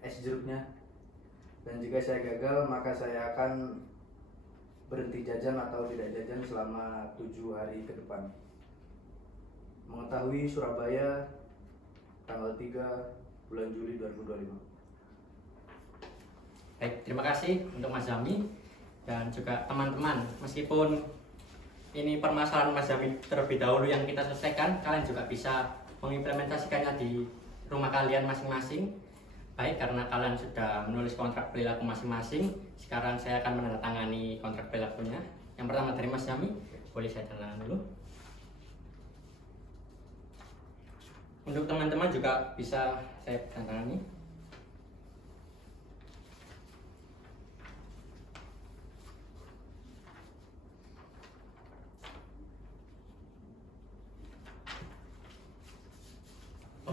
es jeruknya. Dan jika saya gagal, maka saya akan berhenti jajan atau tidak jajan selama 7 hari ke depan. Mengetahui Surabaya, tanggal 3 bulan Juli 2025. Baik, terima kasih untuk Mas Zami dan juga teman-teman. Meskipun ini permasalahan Mas Zami terlebih dahulu yang kita selesaikan, kalian juga bisa mengimplementasikannya di rumah kalian masing-masing. Baik, karena kalian sudah menulis kontrak perilaku masing-masing, sekarang saya akan menandatangani kontrak perilakunya. Yang pertama dari Mas Zami, boleh saya tanda tangan dulu. Untuk teman-teman juga bisa saya tanda tangani.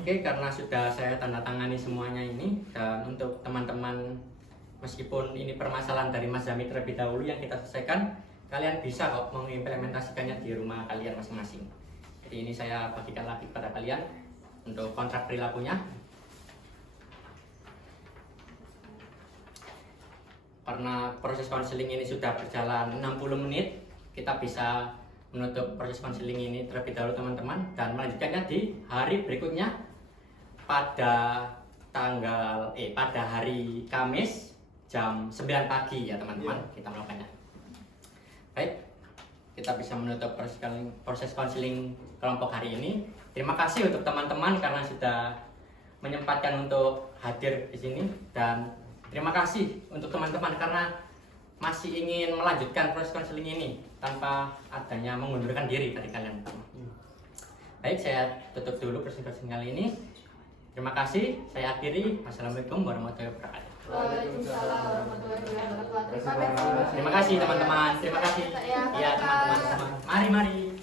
Oke, karena sudah saya tanda tangani semuanya ini, dan untuk teman-teman meskipun ini permasalahan dari Mas Zami terlebih dahulu yang kita selesaikan, kalian bisa kok mengimplementasikannya di rumah kalian masing-masing. Jadi ini saya bagikan lagi kepada kalian untuk kontrak perilakunya. Karena proses konseling ini sudah berjalan 60 menit, kita bisa menutup proses konseling ini terlebih dahulu teman-teman, dan melanjutkannya di hari berikutnya pada hari Kamis jam 9 pagi ya teman-teman, kita melakukannya. Baik, kita bisa menutup proses konseling kelompok hari ini. Terima kasih untuk teman-teman karena sudah menyempatkan untuk hadir di sini, dan terima kasih untuk teman-teman karena masih ingin melanjutkan proses konseling ini tanpa adanya mengundurkan diri dari kalian. Baik, saya tutup dulu proses konseling kali ini. Terima kasih, saya akhiri. Wassalamualaikum warahmatullahi wabarakatuh. Waalaikumsalam warahmatullahi wabarakatuh. Terima kasih. Terima kasih teman-teman. Terima kasih. Ya, Iya teman-teman. Mari.